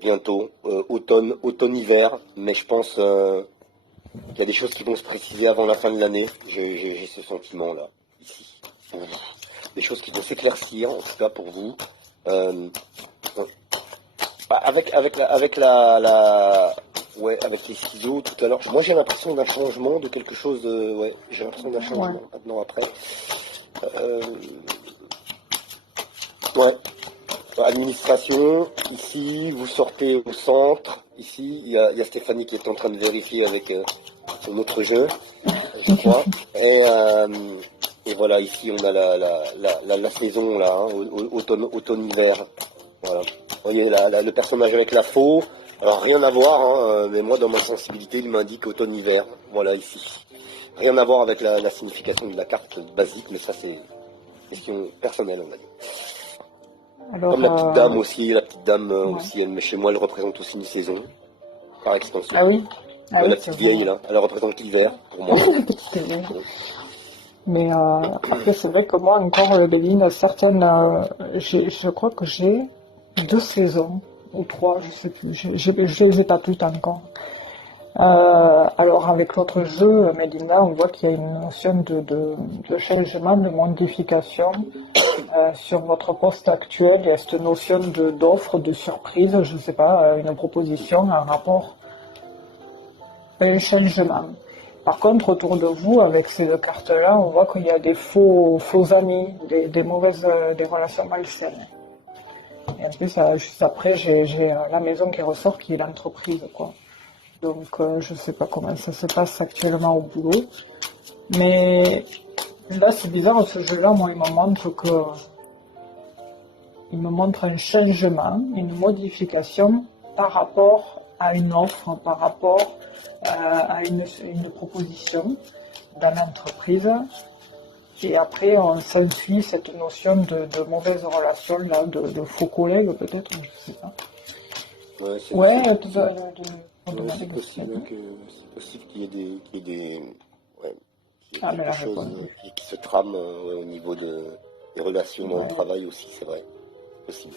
bientôt, automne-hiver, mais je pense qu'il y a des choses qui vont se préciser avant la fin de l'année. J'ai ce sentiment-là, ici, pour vous. Des choses qui vont s'éclaircir, en tout cas pour vous. Avec les ciseaux tout à l'heure, moi j'ai l'impression d'un changement, de quelque chose, j'ai l'impression d'un changement Ouais. maintenant après. Euh, ouais. Administration, ici, vous sortez au centre, ici, il y a Stéphanie qui est en train de vérifier avec son autre jeu, je crois. Et voilà, ici, on a la saison, là, hein, automne-hiver. Voilà. Vous voyez, le personnage avec la faux, alors rien à voir, hein, mais moi, dans ma sensibilité, il m'indique automne-hiver. Voilà, ici. Rien à voir avec la signification de la carte basique, mais ça, c'est question personnelle, on va dire. Alors, Comme la petite dame aussi, ouais. aussi, chez moi, elle représente aussi une saison, par extension. Ah oui, ah oui, La c'est petite vieille, vrai. là, elle représente l'hiver, pour moi. C'est vrai. Mais après, c'est vrai que moi, encore, Béline, certaines, je crois que j'ai 2 saisons, ou 3, je sais plus, je les ai pas toutes encore. Alors, avec l'autre jeu, Medina, on voit qu'il y a une notion de changement, de modification sur votre poste actuel. Il y a cette notion d'offre, de surprise, je sais pas, une proposition, un rapport, un changement. Par contre, autour de vous, avec ces 2 cartes-là, on voit qu'il y a des faux amis, des mauvaises, des relations malsaines. Et en plus, juste après, j'ai la maison qui ressort, qui est l'entreprise, quoi. Donc, je sais pas comment ça se passe actuellement au boulot. Mais là, c'est bizarre, ce jeu-là, moi, il me montre un changement, une modification par rapport à une offre, par rapport à une proposition dans l'entreprise. Et après, on s'ensuit cette notion de mauvaise relation, là, de faux collègues, peut-être, je sais pas. Ouais, Ouais, c'est possible qu'il y ait des, ouais, qu'il y ait Ah, mais quelque la chose réponse. qui se trame au niveau des relations dans le Ouais. travail aussi, c'est vrai. Possible.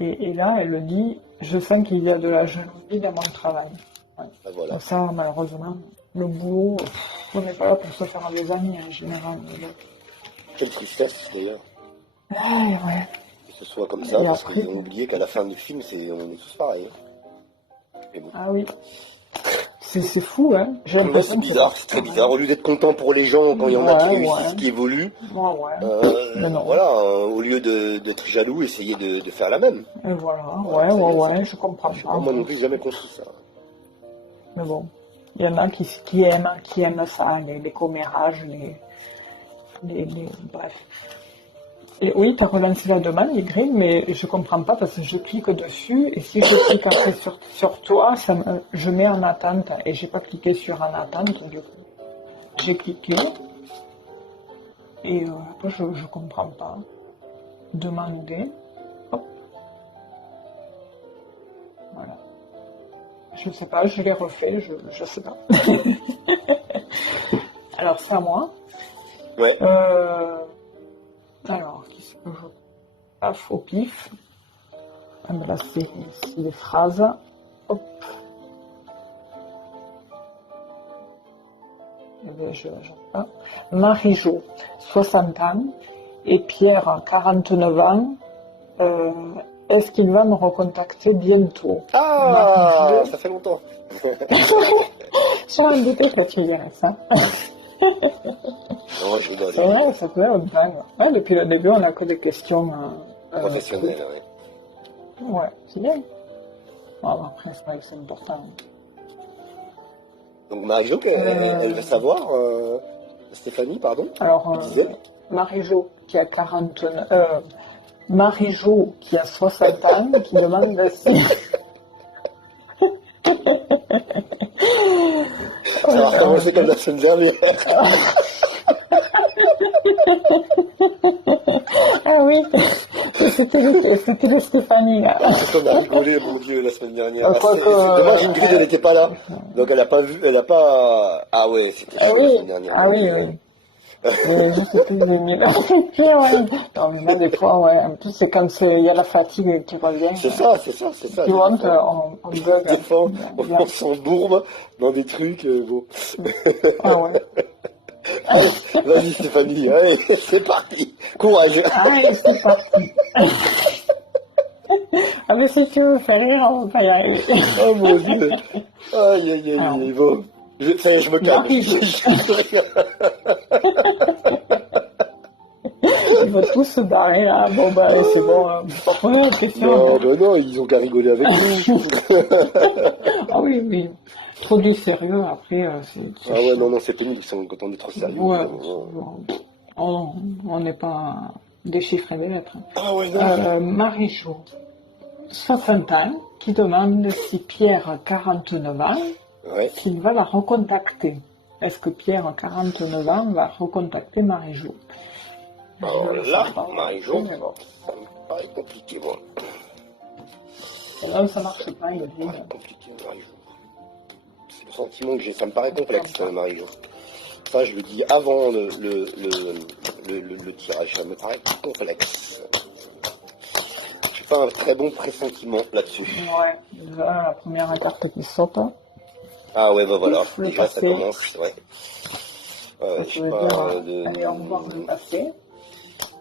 Ouais. Et là, elle dit, je sens qu'il y a de la jalousie dans mon travail. Ouais. Ah, voilà. Donc ça, malheureusement, le boulot, on n'est pas là pour se faire des amis en général. Quelle tristesse d'ailleurs Ouais. que ce soit comme ça, Et parce après, qu'ils ont oublié qu'à la fin du film, on est tous pareils. Hein. Mais bon. ah oui, c'est fou, hein. J'ai Ouais, l'impression c'est que bizarre, c'est très bizarre. Au lieu d'être content pour les gens quand il y en a qui réussissent, qui évoluent, Ouais. Mais non. voilà, au lieu d'être jaloux, essayer de faire la même. Et voilà, Voilà, c'est bien ça. je comprends Je sais pas. pas, moi non plus, j'ai jamais compris ça. Mais bon, il y en a qui aiment ça, les commérages, bref. Et oui, tu as relancé la demande, Y, mais je comprends pas parce que je clique dessus et si je clique après sur toi, je mets en attente et j'ai pas cliqué sur en attente du coup. J'ai cliqué et après je comprends pas. Demander. Hop. Voilà. Je sais pas, je l'ai refait, je sais pas. Alors c'est à moi. Ouais. Alors, qu'est-ce que je paf au pif. Ah, ben là, c'est ici les phrases. Hop. Eh bien, pas. Marie-Jo, 60 ans, et Pierre, 49 ans. Est-ce qu'il va me recontacter bientôt? Ah, Marie-Jo. ça fait longtemps. Sur un douté que tu dirais ça. Non, je rigole. C'est vrai, ça fait longtemps. Ouais, depuis le début, on a que des questions Professionnel, ouais. Ouais, c'est bien. Bon, après, c'est important. Donc Marie-Jo, elle veut savoir, Stéphanie, pardon, Alors, disait. Marie-Jo, qui a 49, Marie-Jo, qui a 60 ans, qui demande si... Ça va recommencer comme la semaine dernière. Ah oui, c'était le Stéphanie, là. On a rigolé, mon Dieu, la semaine dernière. Je crois que... Dommage, Ingrid, elle n'était pas là. Donc elle a pas vu, elle a pas... Ah ouais, c'était Ah chaud la oui, semaine dernière. ah oui, oui. Mais je sais plus, j'ai mis là. Ouais. Non, mais là, des fois, ouais. En plus, c'est quand il y a la fatigue qui revient. C'est ça, c'est ça, c'est ça. Tu vois, on bug. Des fois, on s'embourbe dans des trucs, bon. Ah ouais. Allez, vas-y Stéphanie, allez, c'est parti. Courage. Allez, c'est parti. Ah, mais si tu veux faire rire, on va pas y arriver. Oh mon Dieu. Aïe, aïe, aïe, aïe, bon. Ça y est, je me calme. Ils vont tous se barrer là. Bon, bah, allez, c'est bon. Première question. Non, bah non, ils ont qu'à rigoler avec nous. Ah oui, oui. Trop du sérieux, après, c'est Ah ouais, chiant. non, non, c'est pénible quand on est trop sérieux. Ouais, Non. on n'est pas des chiffres et des lettres. Ah ouais, non. Marie-Jo, 60 ans, qui demande si Pierre, 49 ans, Ouais. s'il va la recontacter. Est-ce que Pierre, 49 ans, va recontacter Marie-Jo? Alors Je le là, sens pas, Marie-Jo, mais bon. ça me paraît compliqué, moi. Là, ça marche pas, il Ça dit. me paraît compliqué, Marie-Jo. C'est le sentiment que j'ai, ça me paraît complexe, Marie-Jo. Ça, je le dis avant le tirage, ça me paraît complexe. J'ai pas un très bon pressentiment là-dessus. Ouais, déjà, la première carte qui saute. Ah ouais, bah voilà, Ouf, le déjà ça passé. commence, ouais. Ça Je sais veut pas, dire, allez, on va le passé.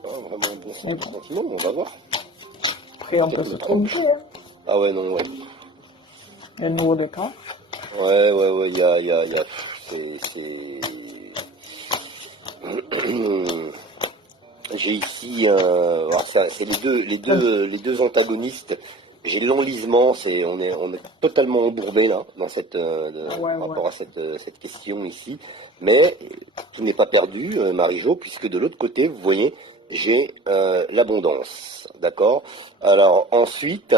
vraiment un bon sentiment, mais on va voir. Après, on peut se tromper. Hein. Ah ouais, non, ouais. Le nouveau de cas. Ouais, il y a, j'ai ici, alors c'est les deux antagonistes. J'ai l'enlisement, on est totalement embourbé là, dans par rapport à cette question ici. Mais tout n'est pas perdu, Marie-Jo, puisque de l'autre côté, vous voyez, j'ai l'abondance, d'accord? Alors ensuite,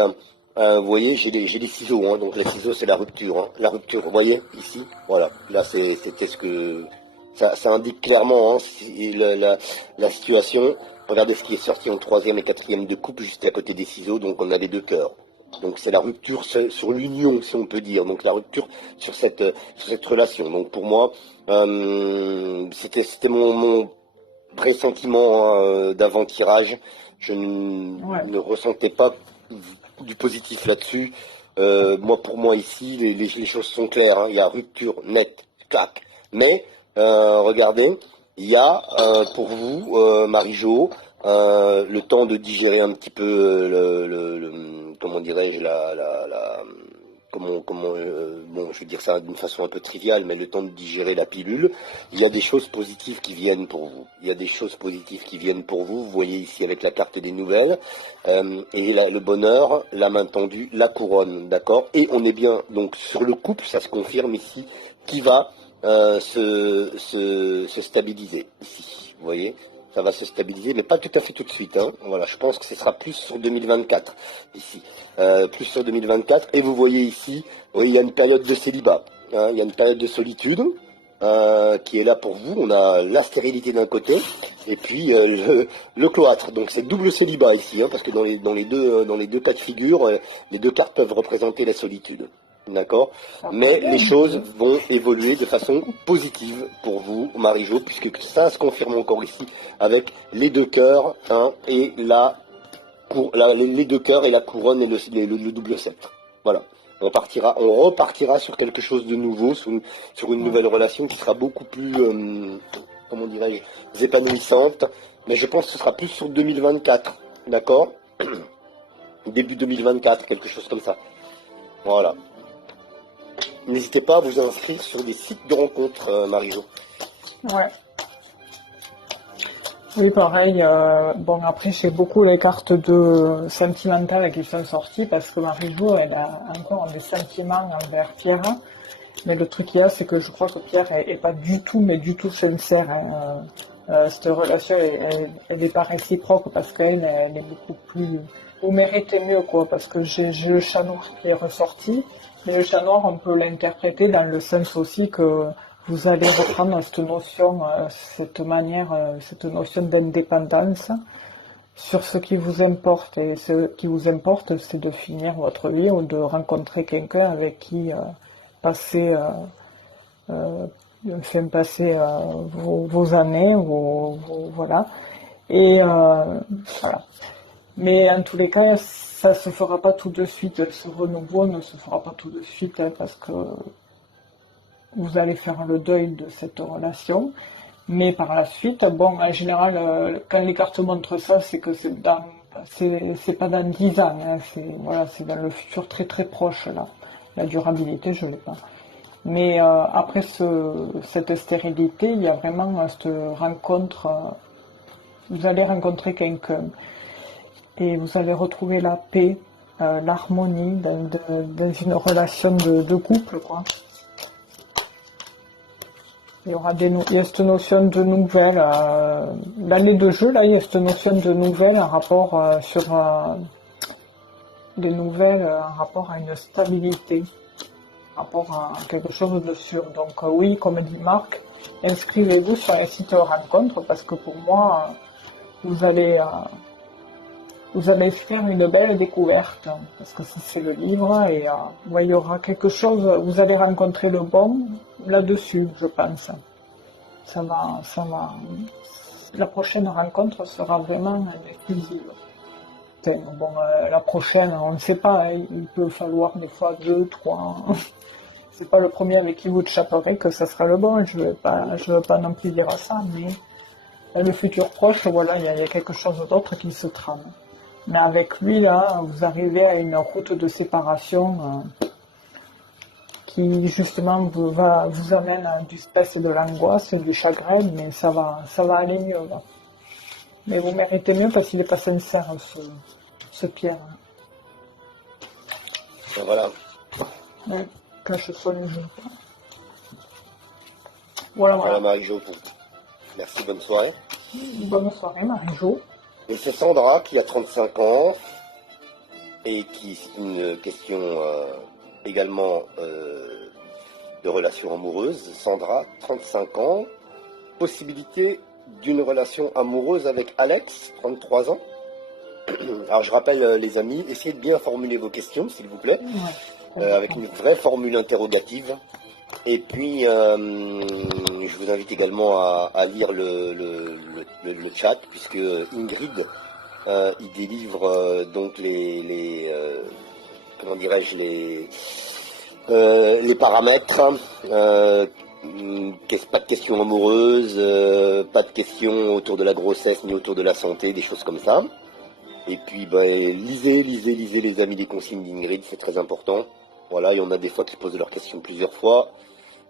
vous voyez, j'ai des ciseaux, hein, donc les ciseaux c'est la rupture, hein, la rupture, vous voyez, ici, voilà, là c'était ce que, ça indique clairement hein, la situation. Regardez ce qui est sorti en troisième et quatrième de coupe, juste à côté des ciseaux, donc on a les deux cœurs. Donc c'est la rupture sur l'union, si on peut dire, donc la rupture sur cette relation. Donc pour moi, c'était mon pressentiment d'avant-tirage. Je ne ressentais pas du positif là-dessus. Pour moi ici, les choses sont claires. Hein. Il y a rupture nette, clac. Mais regardez, il y a pour vous, Marie-Jo, le temps de digérer un petit peu comment dirais-je bon, je vais dire ça d'une façon un peu triviale, mais le temps de digérer la pilule, il y a des choses positives qui viennent pour vous. Il y a des choses positives qui viennent pour vous. Vous voyez ici avec la carte des nouvelles, et le bonheur, la main tendue, la couronne, d'accord. Et on est bien donc sur le couple, ça se confirme ici, qui va se stabiliser ici. Vous voyez, ça va se stabiliser, mais pas tout à fait tout de suite. Hein. Voilà, je pense que ce sera plus sur 2024 ici, plus sur 2024. Et vous voyez ici, oui, il y a une période de célibat, hein, il y a une période de solitude qui est là pour vous. On a la stérilité d'un côté et puis le cloître. Donc c'est double célibat ici, hein, parce que dans les deux cas de figure, les deux cartes peuvent représenter la solitude. D'accord, mais les choses vont évoluer de façon positive pour vous, Marie-Jo, puisque ça se confirme encore ici avec les deux cœurs, hein, et les deux cœurs et la couronne et le double sceptre. Voilà, on repartira sur quelque chose de nouveau, sur une nouvelle relation qui sera beaucoup plus, comment dirais-je, épanouissante. Mais je pense que ce sera plus sur 2024, d'accord, début 2024, quelque chose comme ça. Voilà. N'hésitez pas à vous inscrire sur des sites de rencontres, Marie-Jo. Ouais. Oui, pareil. Bon, après, j'ai beaucoup les cartes de sentimentales qui sont sorties parce que Marie-Jo, elle a encore des sentiments envers Pierre. Mais le truc qu'il y a, c'est que je crois que Pierre est pas du tout, mais du tout sincère. Hein. cette relation, elle est pas réciproque parce qu'elle, elle est beaucoup plus. Vous méritez mieux, quoi, parce que j'ai le chat noir qui est ressorti. Mais le chat noir, on peut l'interpréter dans le sens aussi que vous allez reprendre cette notion, cette notion d'indépendance sur ce qui vous importe. Et ce qui vous importe, c'est de finir votre vie ou de rencontrer quelqu'un avec qui passer, passer vos années, voilà. Et voilà. Mais en tous les cas, ça se fera pas tout de suite. Ce renouveau ne se fera pas tout de suite parce que vous allez faire le deuil de cette relation. Mais par la suite, bon, en général, quand les cartes montrent ça, c'est que c'est pas dans 10 ans, hein, c'est dans le futur très très proche là. La durabilité, je l'ai pas. Mais après cette stérilité, il y a vraiment cette rencontre. Vous allez rencontrer quelqu'un et vous allez retrouver la paix, l'harmonie dans une relation de couple, quoi. Il y a cette notion de nouvelle. L'année de jeu, là, il y a cette notion de nouvelle en rapport en rapport à une stabilité, en rapport à quelque chose de sûr. Donc oui, comme dit Marc, inscrivez-vous sur un site de rencontre parce que pour moi, vous allez faire une belle découverte, parce que ça c'est le livre, et ouais, il y aura quelque chose, vous allez rencontrer le bon là-dessus, je pense. La prochaine rencontre sera vraiment exclusive. Bon, la prochaine, on ne sait pas, hein, il peut falloir des fois 2, 3. C'est pas le premier avec qui vous chaperez que ça sera le bon, je veux pas non plus dire ça, mais dans le futur proche, voilà, il y a quelque chose d'autre qui se trame. Mais avec lui, là, vous arrivez à une route de séparation qui, justement, vous amène à du stress et de l'angoisse et du chagrin, mais ça va aller mieux, là. Mais vous méritez mieux parce qu'il n'est pas sincère, ce Pierre. Ben voilà. Ouais, cache son niveau. Voilà. Voilà Marie-Jo. Merci, bonne soirée. Bonne soirée, Marie-Jo. Et c'est Sandra qui a 35 ans et qui, c'est une question également de relation amoureuse. Sandra, 35 ans, possibilité d'une relation amoureuse avec Alex, 33 ans. Alors je rappelle les amis, essayez de bien formuler vos questions s'il vous plaît, avec une vraie formule interrogative. Et puis, je vous invite également à lire le chat, puisque Ingrid, il délivre donc comment dirais-je, les paramètres. Pas de questions amoureuses, pas de questions autour de la grossesse ni autour de la santé, des choses comme ça. Et puis, lisez les amis les consignes d'Ingrid, c'est très important. Voilà, il y en a des fois qui posent leurs questions plusieurs fois.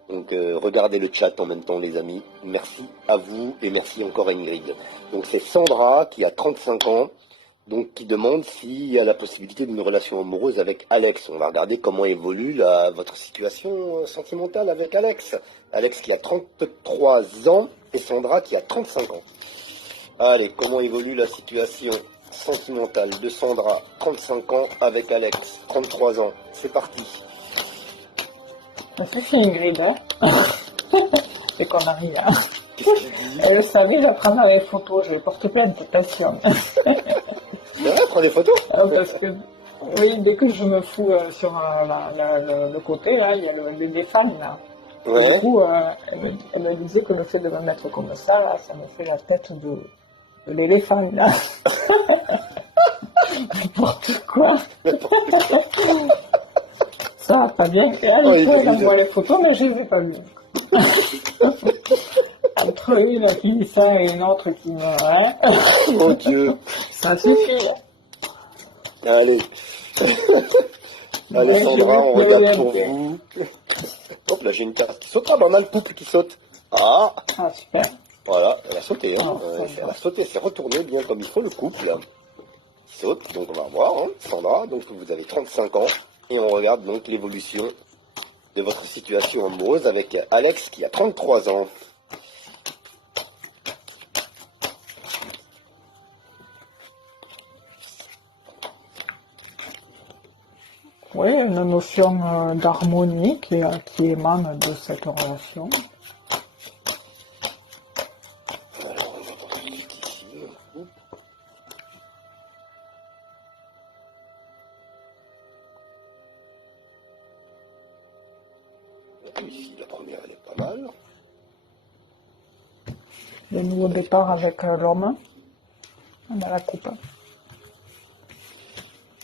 Donc regardez le chat en même temps les amis. Merci à vous et merci encore à Ingrid. Donc c'est Sandra qui a 35 ans, donc qui demande s'il y a la possibilité d'une relation amoureuse avec Alex. On va regarder comment évolue votre situation sentimentale avec Alex. Alex qui a 33 ans et Sandra qui a 35 ans. Allez, comment évolue la situation sentimentale de Sandra, 35 ans, avec Alex, 33 ans. C'est parti. Ça c'est Ingrid, hein. C'est qu'on arrive, hein. Elle savait, je vais prendre les photos, je vais porter plainte, attention. C'est vrai, prends des photos. Parce que, oui, dès que je me fous sur le côté, là, il y a les femmes, là. Ouais. Du coup, elle me disait que le fait de me mettre comme ça, là, ça me fait la tête de l'éléphant, là. N'importe quoi. Ça va pas bien. Et elle voit les photos, mais je les ai pas vues. Entre une qui dit ça et une autre qui me... Hein. Mon Dieu. Ça suffit, là. Allez. Allez, Sandra, on regarde pour vous. Hop, là, j'ai une carte qui saute. Ah, on a le couple qui saute. Ah, super. Voilà, elle a sauté. Hein. Elle a sauté, c'est retourné bien comme il faut, le couple. Il saute, donc on va voir, hein. Sandra, donc vous avez 35 ans. Et on regarde donc l'évolution de votre situation amoureuse avec Alex qui a 33 ans. Oui, une notion d'harmonie qui émane de cette relation. Alors, on va voir ce ici, un couple. Ici, la première, elle est pas mal. Le nouveau départ avec l'homme, dans la coupe.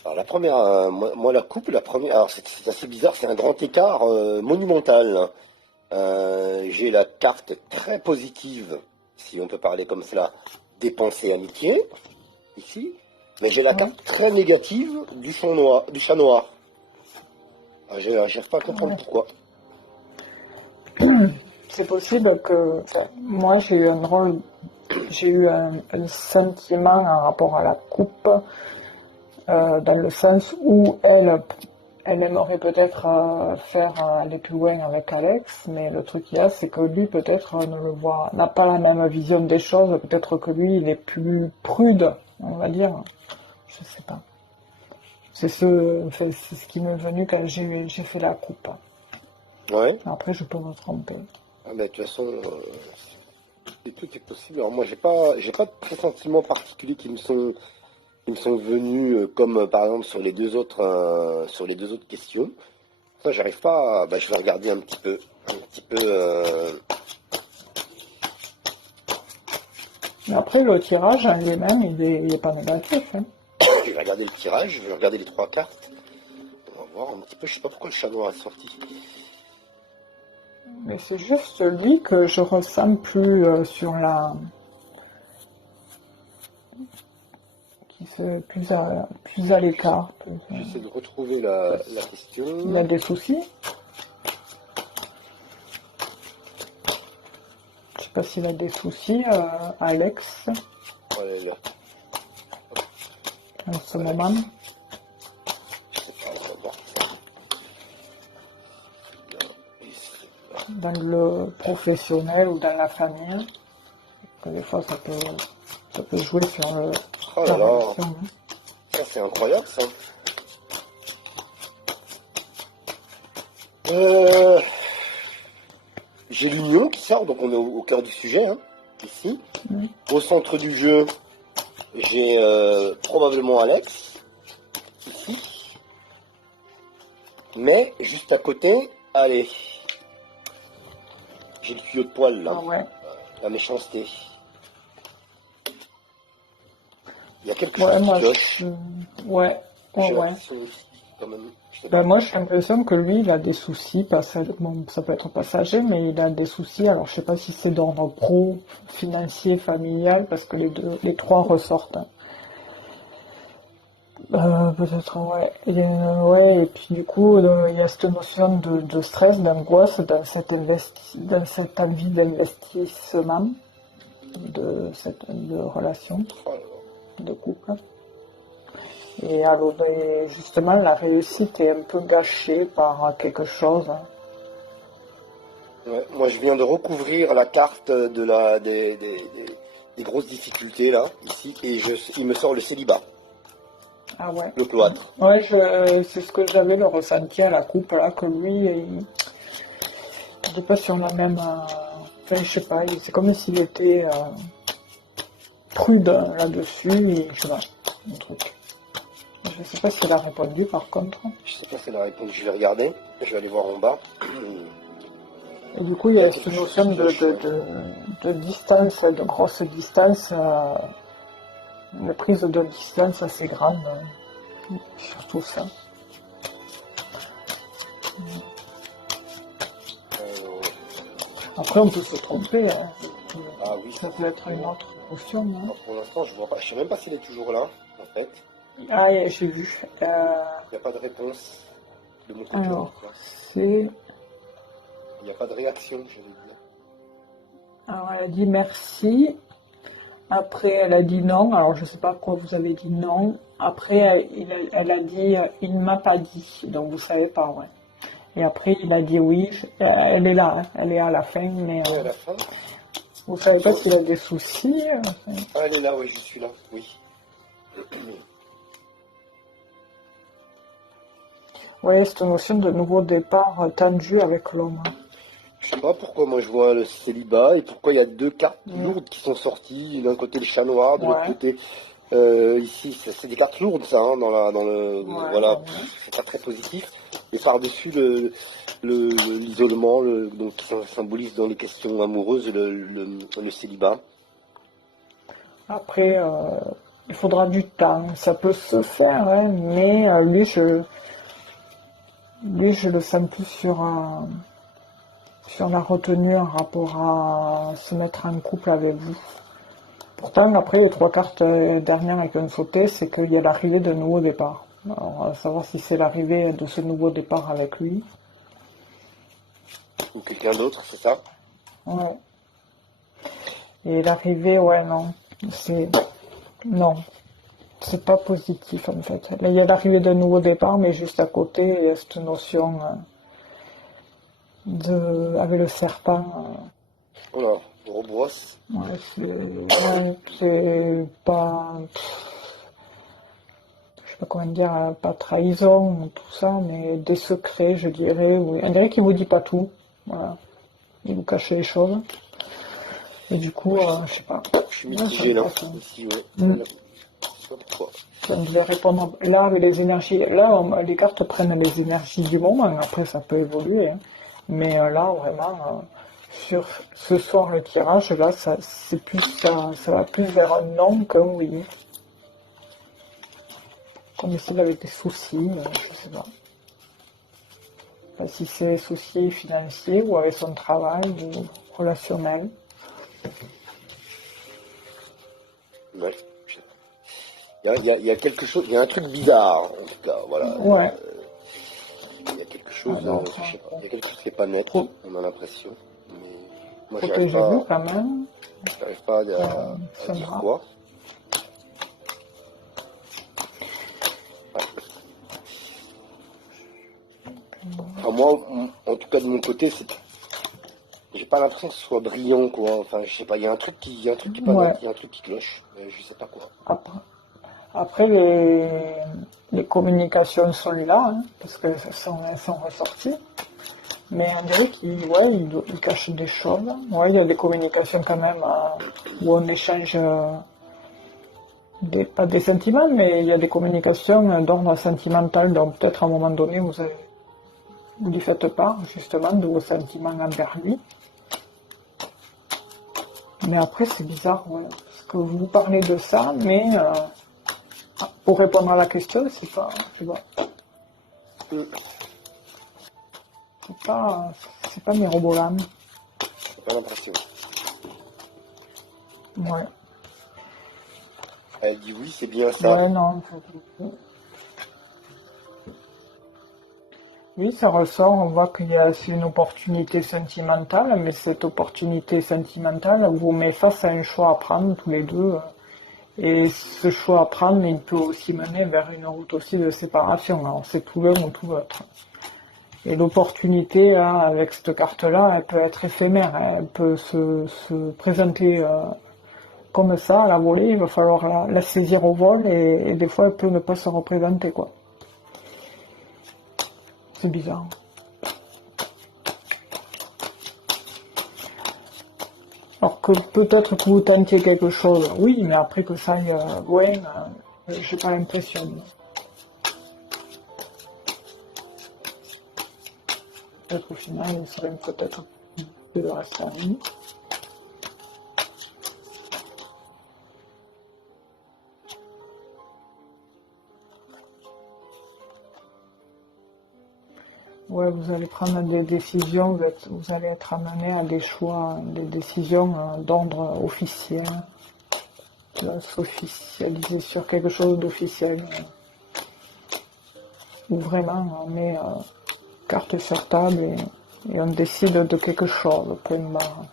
Alors la première, moi la coupe, la première, alors c'est assez bizarre, c'est un grand écart monumental. J'ai la carte très positive, si on peut parler comme cela, des pensées amitié, ici, mais j'ai la Ouais. carte très négative du chat noir. J'arrive pas à comprendre pourquoi. C'est possible que moi j'ai eu un sentiment en rapport à la coupe, dans le sens où elle aimerait peut-être aller plus loin avec Alex, mais le truc qu'il y a, c'est que lui peut-être n'a pas la même vision des choses, peut-être que lui il est plus prude, on va dire, je sais pas. C'est ce qui m'est venu quand j'ai fait la coupe. Ouais. Après je peux me tromper. Ah, mais de toute façon, tout est possible. Alors moi, j'ai pas de pressentiments particuliers qui me sont venus, comme par exemple sur les deux autres questions. Ça, j'arrive pas. Je vais regarder un petit peu. Mais après le tirage en lui-même il est pas négatif. Hein. Je vais regarder le tirage, je vais regarder les trois cartes. On va voir un petit peu. Je sais pas pourquoi le chat noir est sorti. Mais c'est juste lui que je ressens plus sur la. Qui fait plus à l'écart. J'essaie de retrouver la question. Il a des soucis. Je sais pas s'il a des soucis, Alex, Ouais, là. en ce moment. Je sais pas, on va voir ça. Là, ici, là. Dans le professionnel ou dans la famille. Parce que des fois ça peut jouer sur Oh la là là, relation. Hein. ça c'est incroyable ça. Euh, J'ai l'union qui sort, donc on est au cœur du sujet, hein, ici. Mm. Au centre du jeu, j'ai probablement Alex, ici. Mais juste à côté, allez, j'ai le tuyau de poil là, Ah ouais. la méchanceté. Il y a quelque Ouais, chose moi qui cloche. ouais. J'ai Ouais. l'impression aussi, quand même. Je sais Ben pas. moi, j'ai l'impression que lui, il a des soucis, bon, ça peut être passager, mais il a des soucis. Alors, je sais pas si c'est d'ordre pro, financier, familial, parce que les trois ressortent. Hein. Peut-être, ouais. Ouais, et puis du coup, il y a cette notion de stress, d'angoisse dans cette envie d'investissement de relation, Oh là là. de couple. Et alors, justement, la réussite est un peu gâchée par quelque chose. Hein. Ouais, moi, je viens de recouvrir la carte des grosses difficultés, là, ici, et il me sort le célibat, Ah ouais. le cloître. Ouais, c'est ce que j'avais le ressenti à la coupe, là, que lui, il n'était pas sur la même. Enfin, je sais pas, c'est comme s'il était prude là-dessus, et je sais pas, un truc. Je sais pas s'il a répondu par contre. Je sais pas si elle a répondu, je vais regarder, je vais aller voir en bas. Et du coup, il y a cette notion de distance, de grosse distance, une prise de distance assez grande, surtout ça. Euh, Après, on peut se tromper, hein. ah oui, Ça peut être une autre notion. Hein. alors, pour l'instant, je vois pas, je sais même pas s'il est toujours là, en fait. Ah, et j'ai vu. Il n'y a pas de réponse de mon côté. Alors, Quoi. c'est. Il n'y a pas de réaction, je vais dire. Alors, elle a dit merci. Après, elle a dit non. Alors, je sais pas pourquoi vous avez dit non. Après, elle a dit il ne m'a pas dit. Donc, vous savez pas, ouais. Et après, il a dit oui. Elle est là, hein. Elle est à la fin, mais Oui, à la fin. vous savez pas s'il a des soucis. Ah, elle est là, oui, je suis là, oui. Ouais, cette notion de nouveau départ tendu avec l'homme. Je sais pas pourquoi moi je vois le célibat et pourquoi il y a deux cartes Mm. lourdes qui sont sorties. D'un côté le chat noir, de l'autre Ouais, côté ici. C'est des cartes lourdes ça, hein, dans le ouais, voilà, ouais, ouais. c'est pas très positif. Et par-dessus l'isolement, donc qui symbolise dans les questions amoureuses le célibat. Après, il faudra du temps. Ça peut se faire, hein, mais lui, je le sens plus sur la retenue en rapport à se mettre en couple avec vous. Pourtant, après, les trois cartes dernières qui ont sauté, c'est qu'il y a l'arrivée d'un nouveau départ. Alors, à savoir si c'est l'arrivée de ce nouveau départ avec lui. Ou quelqu'un d'autre, c'est ça? Ouais. Et l'arrivée, ouais, non. C'est, non. C'est pas positif, en fait. Là, il y a l'arrivée d'un nouveau départ, mais juste à côté, il y a cette notion avec le serpent. Oh là, rebrosse. Ouais, c'est pas, je sais pas comment dire, pas trahison ou tout ça, mais des secrets, je dirais. Oui. On dirait qu'il vous dit pas tout. Voilà. Il vous cache les choses. Et du coup, je sais pas. Je suis Ouais, mitigé là, ça. ici, ouais. Mm. Je sais pas pourquoi. Ça devait répondre. Là, avec les énergies, là, les cartes prennent les énergies du moment. Après, ça peut évoluer, hein. Mais là, vraiment, sur ce soir, le tirage, là, c'est plus, ça va plus vers un non qu'un oui. Comme s'il avait des soucis, je sais pas. Enfin, si c'est des soucis financiers ou avec son travail ou relationnel. Ouais, je sais pas. Il y a quelque chose, il y a un truc bizarre, en tout cas, voilà. Ouais. Il y a quelque chose, Alors, je sais pas, il y a quelque chose qui n'est pas net, pro- on a l'impression. Mais moi, protégez-vous quand même. j'arrive pas à Ça dire va. quoi. Enfin, moi, en tout cas, de mon côté, j'ai pas l'impression que ce soit brillant, quoi. Enfin, je sais pas, il y a un truc qui est pas net, Ouais. il y a un truc qui cloche, mais je sais pas quoi. Après, après, les communications sont là, hein, parce qu'elles sont ressorties. Mais on dirait qu'il cache des choses. Ouais, il y a des communications quand même où on échange pas des sentiments, mais il y a des communications d'ordre sentimental. Donc peut-être à un moment donné, vous lui faites part justement de vos sentiments envers lui. Mais après, c'est bizarre, ouais, parce que vous parlez de ça, mais pour répondre à la question, je sais pas, J'ai c'est pas, c'est pas mirobolant. pas l'impression. Ouais, Elle dit oui, c'est bien ça. ouais, non. Oui, ça ressort, on voit c'est une opportunité sentimentale, mais cette opportunité sentimentale vous met face à un choix à prendre tous les deux. Et ce choix à prendre, il peut aussi mener vers une route aussi de séparation. Alors c'est tout l'un ou tout l'autre. Et l'opportunité, là, avec cette carte-là, elle peut être éphémère, hein. Elle peut se présenter comme ça, à la volée, il va falloir la saisir au vol, et des fois, elle peut ne pas se représenter, quoi. C'est bizarre. Alors que peut-être que vous tentiez quelque chose, oui, mais après que ça aille loin, j'ai pas l'impression. Peut-être au final, il serait peut-être de le rester à lui. Ouais, vous allez prendre des décisions, vous allez être amené à des choix, des décisions d'ordre officiel. Tu vas s'officialiser sur quelque chose d'officiel. Où vraiment on met carte sur table et on décide de quelque chose, point barre.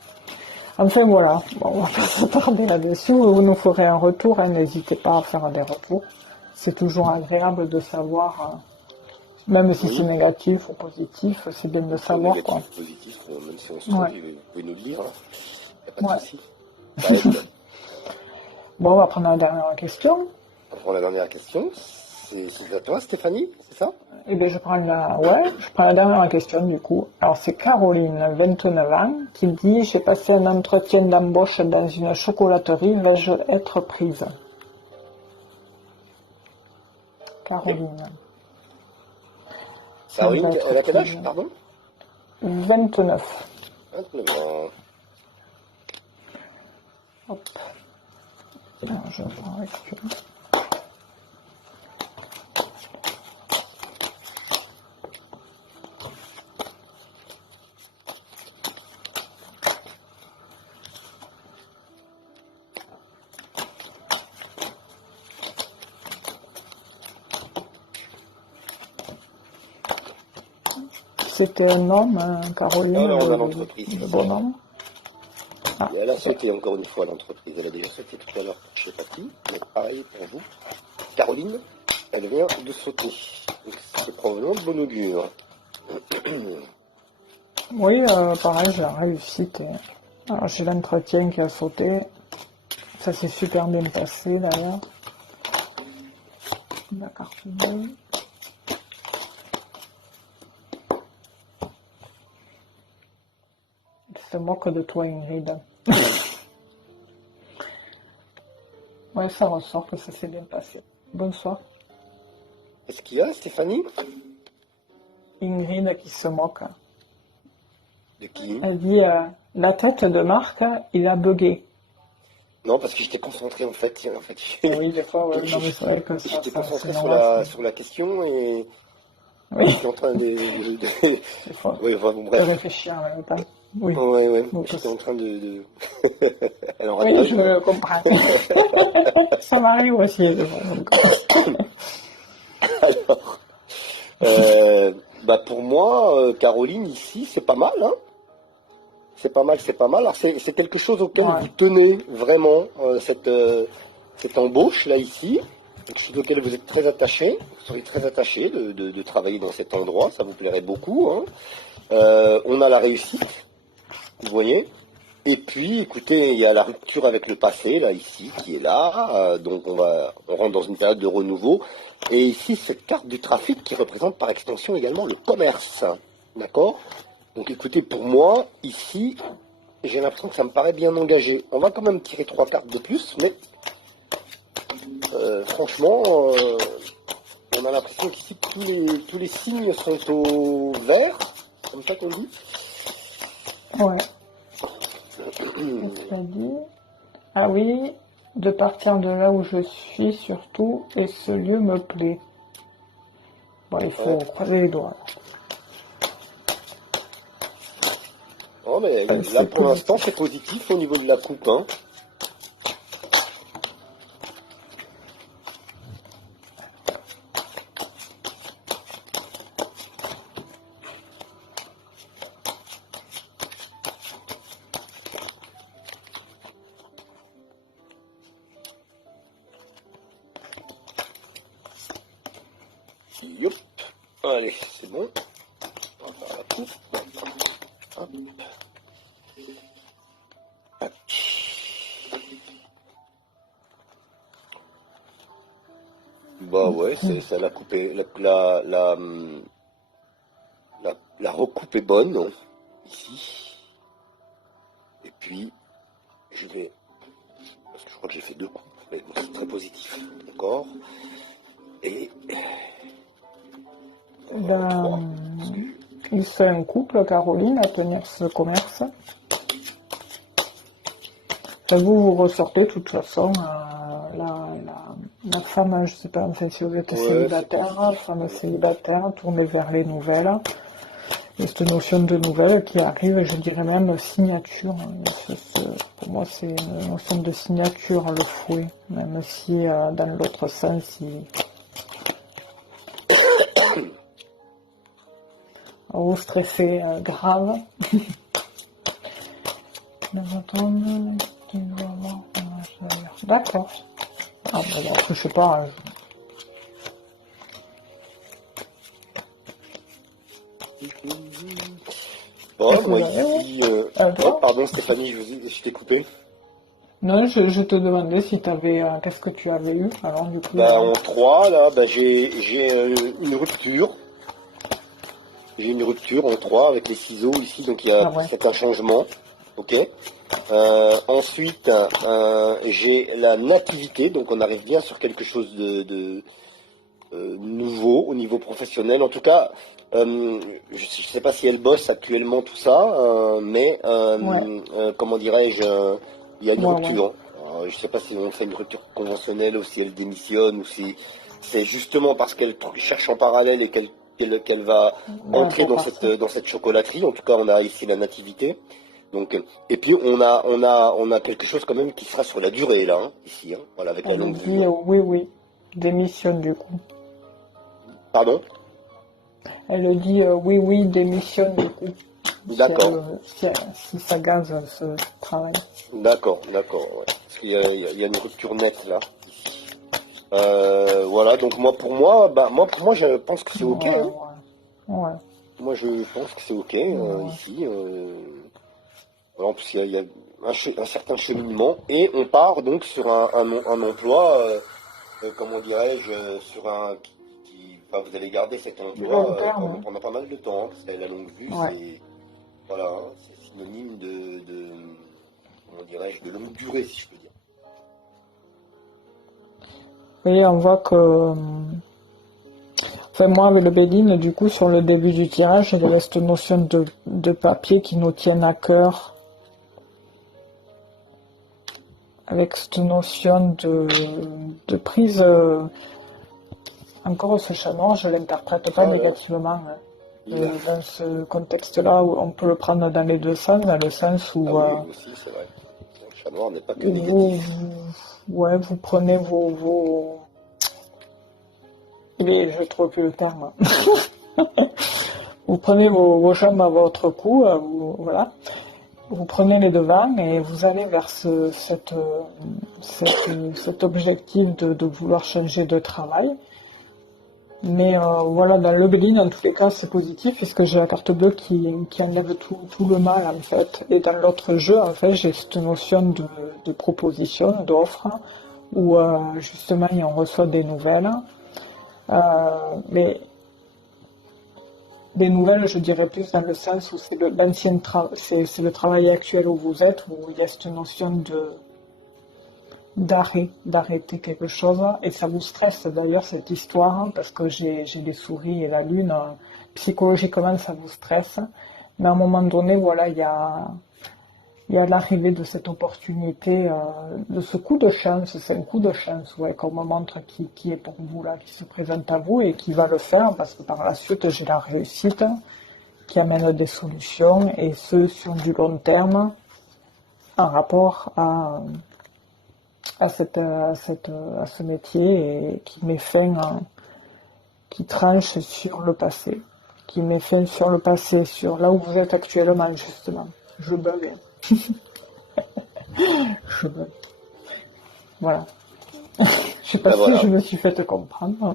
Enfin voilà, bon, on va pas s'attarder là-dessus, vous nous ferez un retour, hein, n'hésitez pas à faire des retours. C'est toujours agréable de savoir, même si c'est Oui, négatif ou positif, c'est bien de soit savoir quoi. négatif ou positif, même si on se trompe, Ouais, vous pouvez nous le dire, hein. Y a pas de ouais. souci. Ça aide. Bon, on va prendre la dernière question. On prend la dernière question. c'est à toi, Stéphanie, c'est ça? Eh bien, je prends la dernière question du coup. Alors, c'est Caroline, 29 ans, qui dit: J'ai passé un entretien d'embauche dans une chocolaterie, vais-je être prise? Ok. Caroline, si on Caroline, veut être elle a quel âge, prise. pardon? 29. 29 ans. Hop. Alors, je prends avec ça. C'est un homme, Caroline, Non, non, dans l'entreprise. le bonhomme. Ah, Et elle a sauté encore une fois l'entreprise. Elle a déjà sauté tout à l'heure pour je sais pas qui. Mais pareil pour vous. Caroline, elle vient de sauter. Donc c'est probablement de bon augure. oui, pareil, j'ai la réussite. Alors, j'ai l'entretien qui a sauté. Ça s'est super bien passé d'ailleurs. La carte bleue. Je te moque de toi, Ingrid. Ouais, ça ressort que ça s'est bien passé. Bonsoir. Est-ce qu'il y a, Stéphanie? Ingrid qui se moque. De qui? Elle dit la tête de Marc, il a bugué. Non, parce que j'étais concentré en fait. Oui, des fois, ouais, non, mais c'est vrai que J'étais ça c'est concentré normal. sur la question et Oui, je suis en train des fois, Oui, enfin, bon, de bref. réfléchir en même temps. Oui, Ouais, ouais. donc, J'étais en train Alors oui, attends. je comprends. Ça m'arrive aussi, des fois, donc. Bah pour moi, Caroline, ici, c'est pas mal, hein. C'est pas mal, c'est pas mal. Alors c'est quelque chose auquel Ouais. vous tenez vraiment, cette embauche là ici, quelque chose auquel vous êtes très attaché. Vous serez très attaché de travailler dans cet endroit, ça vous plairait beaucoup, hein. On a la réussite, vous voyez. Et puis, écoutez, il y a la rupture avec le passé, là, ici, qui est là. Donc, on rentre dans une période de renouveau. Et ici, cette carte du trafic qui représente par extension également le commerce. D'accord? Donc, écoutez, pour moi, ici, j'ai l'impression que ça me paraît bien engagé. On va quand même tirer 3 cartes de plus, mais franchement, on a l'impression qu'ici, tous les signes sont au vert, comme ça qu'on dit. Ouais. Qu'est-ce qu'elle dit? Ah oui, de partir de là où je suis surtout, et ce lieu me plaît. Bon, il faut croiser les doigts. Oh, mais là, C'est pour l'instant, positif. c'est positif au niveau de la coupe, hein. Youp. Allez, c'est bon. On va faire la coupe. Hop. Tac. Bah ouais, ça la coupe est, la recoupe est bonne, hein, ici. Et puis, je vais, parce que je crois que j'ai fait 2 coupes, mais bon, c'est très positif, d'accord. Et Ben, 3. il serait un couple, Caroline, à tenir ce commerce. Enfin, vous ressortez de toute façon la femme, je sais pas, enfin, si vous êtes Ouais, c'est célibataire, positif. femme Ouais. célibataire, tournez vers les nouvelles. Et cette notion de nouvelles qui arrive, je dirais même signature. Pour moi, c'est une notion de signature, le fouet. Même si dans l'autre sens, vous stressez grave. D'accord. Ah, bah, alors, je sais pas. Bon, Qu'est-ce que moi vous avez, ici, un oh, doigt? pardon Stéphanie, je t'ai coupé. Non, je te demandais si tu avais, qu'est-ce que tu avais eu, alors du coup, Ben, en 3 là, ben, une rupture. J'ai une rupture en 3 avec les ciseaux ici, donc ah ouais, c'est un changement. Ok. Ensuite, j'ai la nativité, donc on arrive bien sur quelque chose de nouveau au niveau professionnel. En tout cas, je ne sais pas si elle bosse actuellement tout ça, mais ouais, comment dirais-je, il y a une ouais, ouais, rupture. Alors, je ne sais pas si on fait une rupture conventionnelle ou si elle démissionne ou si c'est justement parce qu'elle cherche en parallèle et qu'elle va ouais, entrer pour partir. dans cette chocolaterie. En tout cas, on a ici la nativité. Donc, et puis on a quelque chose quand même qui sera sur la durée là, hein, ici, hein, voilà, avec la Elle longue vue. dit Hein. oui, oui, démissionne du coup. Pardon? Elle dit oui, oui, démissionne du coup, si, D'accord. si ça gaze ce travail. D'accord, d'accord, ouais. Parce qu'il y a, il y a une rupture nette là. Voilà, donc moi pour moi je pense que c'est ok. Ouais, Hein. ouais, ouais, Moi je pense que c'est ok ouais. ici. Voilà, en plus il y a un certain cheminement et on part donc sur un emploi, comment dirais-je, sur enfin, vous allez garder cet Du long emploi terme, hein. pendant pas mal de temps, hein, parce que la longue vue Ouais. c'est voilà, hein, c'est synonyme comment dirais-je, de longue durée si je peux dire. Et on voit que, enfin moi avec le Béline, du coup sur le début du tirage, il y avait cette notion de papier qui nous tienne à cœur, avec cette notion de prise. Encore ce chat noir, je l'interprète pas Ouais, ouais. négativement, hein. Il a- Dans ce contexte-là, où on peut le prendre dans les deux sens, dans le sens Ah oui, aussi, c'est vrai. Le chat noir n'est pas que où négatif. ouais, vous prenez vos... je trouve plus le terme. Vous prenez vos jambes à votre cou, voilà. Vous prenez les devants et vous allez vers cet objectif de vouloir changer de travail. Mais voilà, dans le Béline, en tous les cas, c'est positif puisque j'ai la carte bleue qui enlève tout le mal en fait. Et dans l'autre jeu, en fait, j'ai cette notion de proposition, d'offre, où justement on reçoit des nouvelles. Mais des nouvelles, je dirais plus dans le sens où c'est c'est le travail actuel où vous êtes, où il y a cette notion d'arrêter quelque chose, et ça vous stresse d'ailleurs cette histoire, hein, parce que j'ai les souris et la lune, psychologiquement ça vous stresse, mais à un moment donné, voilà, il y a l'arrivée de cette opportunité, de ce coup de chance, c'est un coup de chance, ouais, qu'on me montre qui est pour vous là, qui se présente à vous et qui va le faire, parce que par la suite j'ai la réussite, qui amène des solutions, et ce sur du long terme, en rapport à ce métier, et qui met fin, qui tranche sur le passé, qui met fin sur le passé, sur là où vous êtes actuellement, justement. Je bug, je bug. Voilà. Je sais pas Ben si voilà. je me suis fait comprendre. Non,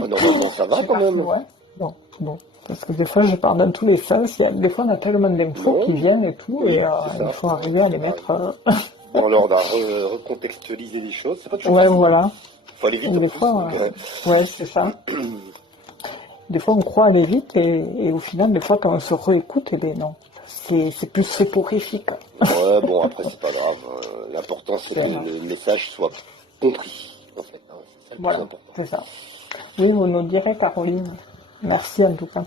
ben normalement ça va J'ai quand pas, même. ouais. Bon, bon. Parce que des fois, je pars dans tous les sens. Des fois, on a tellement d'infos qui Non, viennent et tout, et oui, c'est il ça. faut arriver à les Ça mettre. arrive. Dans l'ordre à recontextualiser les choses, c'est pas toujours Ouais, facile. voilà. Faut aller vite Et en des plus. fois, Donc, ouais, c'est ça. Des fois, on croit aller vite, et au final, des fois, quand on se réécoute, eh ben non. C'est plus soporifique. ouais, bon, après c'est pas grave. L'important c'est que C'est- le message soit compris, en fait. Hein, c'est ça le plus Voilà, important. c'est ça. Oui, vous nous direz, Caroline. Merci en tout cas.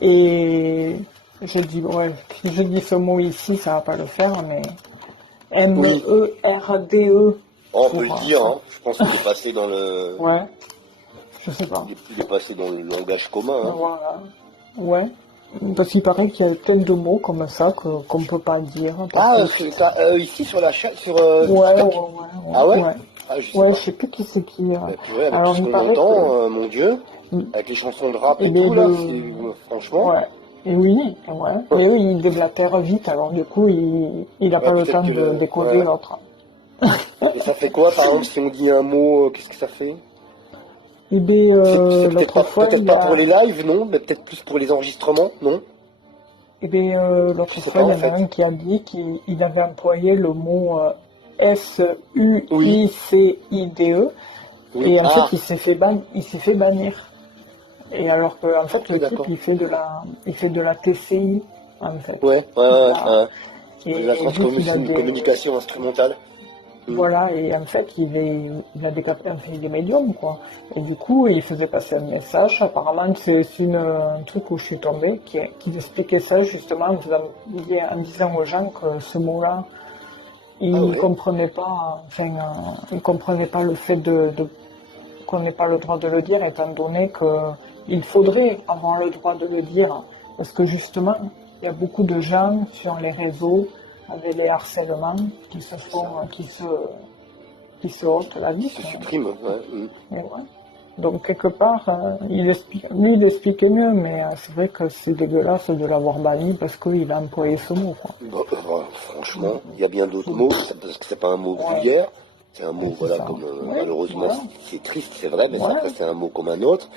Et je dis, ouais, si je dis ce mot ici, ça va pas le faire, mais Oui, MERDE oh, on peut le pour dire, ça. hein. Je pense qu'il est passé dans Ouais, je sais pas. il est passé dans le langage commun, hein. Voilà. Ouais. Parce qu'il paraît qu'il y a plein de mots comme ça qu'on peut pas dire parce Ah, que ici sur la chaîne, sur ouais, ouais, TikTok. Ah ouais, ouais? ouais. Ah, je sais Ouais, je pas. sais plus qui c'est qui. Bah, purée, avec tout Alors ce il qu'on paraît que entend, mon Dieu, mm, avec les chansons de rap eh et bien, tout, là, c'est, franchement, ouais. Et oui, ouais. Mais oui, il déblatère vite, alors du coup, il a ouais, pas le peut-être temps que de ouais, décoder ouais. l'autre. Et ça fait quoi, par exemple, si on dit un mot, qu'est-ce que ça fait? Et bien, C'est l'autre fois, peut-être il y pas pour a, les lives, non, mais peut-être plus pour les enregistrements, non? Et bien, l'autre Je sais fois, pas il y en en a fait. un qui a dit qu'il avait employé le mot Oui, SUICIDE, oui. et en fait, Ah, il s'est fait bannir. Et alors que, en fait, ok, le type, d'accord. il fait de la TCI, en fait. Ouais, ouais, De ouais, la- ouais. De la et vu qu'il a des, communication instrumentale. Hmm. voilà, et en fait, il a des enfin, il est médium, quoi. Et du coup, il faisait passer un message. Apparemment, c'est un truc où je suis tombée, qui expliquait ça, justement, en disant aux gens que ce mot-là, Ah ils ouais. comprenaient pas, enfin, ils comprenaient pas le fait qu'on n'ait pas le droit de le dire, étant donné qu'il faudrait avoir le droit de le dire. Parce que justement, il y a beaucoup de gens sur les réseaux avec les harcèlements C'est ça. qui se ôtent la Qui vie, se quoi. supprime. Ouais. Hmm. Et ouais. Donc quelque part, lui, il explique mieux, mais c'est vrai que c'est dégueulasse de l'avoir banni parce qu'il a employé ce mot, quoi. Bon, franchement, il y a bien d'autres mots, parce que c'est pas un mot Ouais, vulgaire, c'est un ouais, mot, c'est voilà, ça. comme Ouais, malheureusement, voilà. c'est triste, c'est vrai, mais après Ouais. c'est un mot comme un autre.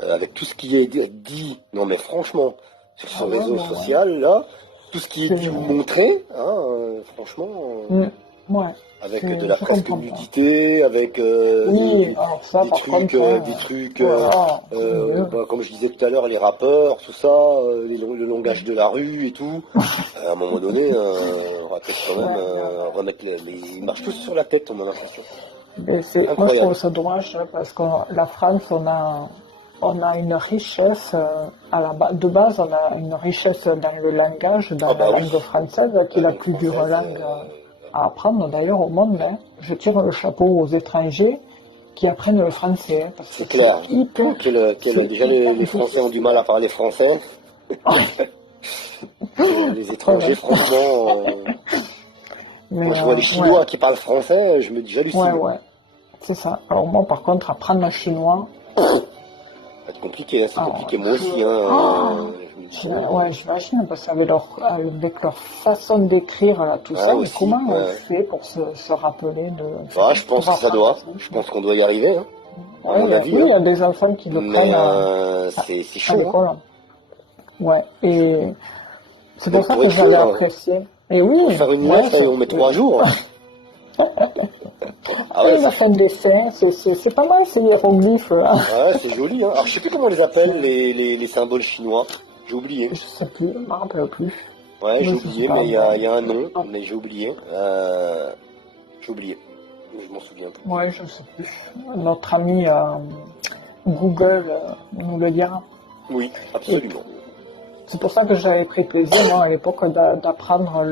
Avec tout ce qui est dit, non mais franchement, sur ce Ah ouais, réseau ouais, ouais. social, là, tout ce qui est C'est... dit ou montré, hein, franchement, Mm. Ouais, avec de la je presque comprends pas. nudité, avec Oui, alors ça, par contre, hein, des trucs, voilà, mieux. bah, comme je disais tout à l'heure, les rappeurs, tout ça, le langage de la rue et tout. À un moment donné, on va peut-être quand même Ouais, remettre ils marchent tous sur la tête, on a l'impression. mais moi, je trouve Incroyable. ça dommage hein, parce que la France, on a une richesse, de base, on a une richesse dans le langage, Ah dans la bah oui, langue française, qui est la la langue plus dure française, langue à apprendre d'ailleurs au monde. Hein. Je tire le chapeau aux étrangers qui apprennent le français, hein, parce que c'est clair. c'est Déjà hyper les Français ont du difficile. mal à parler français. Les étrangers, Voilà. franchement, Mais quand je vois les ouais, Chinois qui parlent français, je me dis ouais, j'hallucine. ouais, c'est ça. Alors moi, par contre, apprendre le chinois, Ça va être compliqué, hein, c'est alors, compliqué moi aussi. Hein, je me dis bon, ouais, j'imagine, parce qu'avec avec leur façon d'écrire, là, tout ça, ah mais aussi, comment on ouais. fait pour se rappeler enfin, Ah, je pense pour que ça apprendre doit, ça? je pense qu'on doit y arriver, hein, à Ouais, mon avis, oui, il hein. y a des enfants qui le Mais prennent c'est à chaud, hein. l'école. Ouais, C'est chaud. et c'est pour Même ça pour que j'avais écrire, apprécié. Et pour oui, faire une ouais, lettre, on met 3 jours. Ah ouais, oui, la fin de dessin, c'est pas mal ces hiéroglyphes. Hein. ouais, c'est joli, hein. Alors je sais plus comment on les appelle, les symboles chinois. J'ai oublié. Je sais plus, je me rappelle plus. Ouais, j'ai Oui, je sais oublié, pas, mais il y a un nom, ah, mais j'ai oublié. J'ai oublié. Mais je m'en souviens plus. ouais, je sais plus. Notre ami Google nous le dira. Oui, Et absolument. c'est pour ça que j'avais pris plaisir, moi, à l'époque, d'apprendre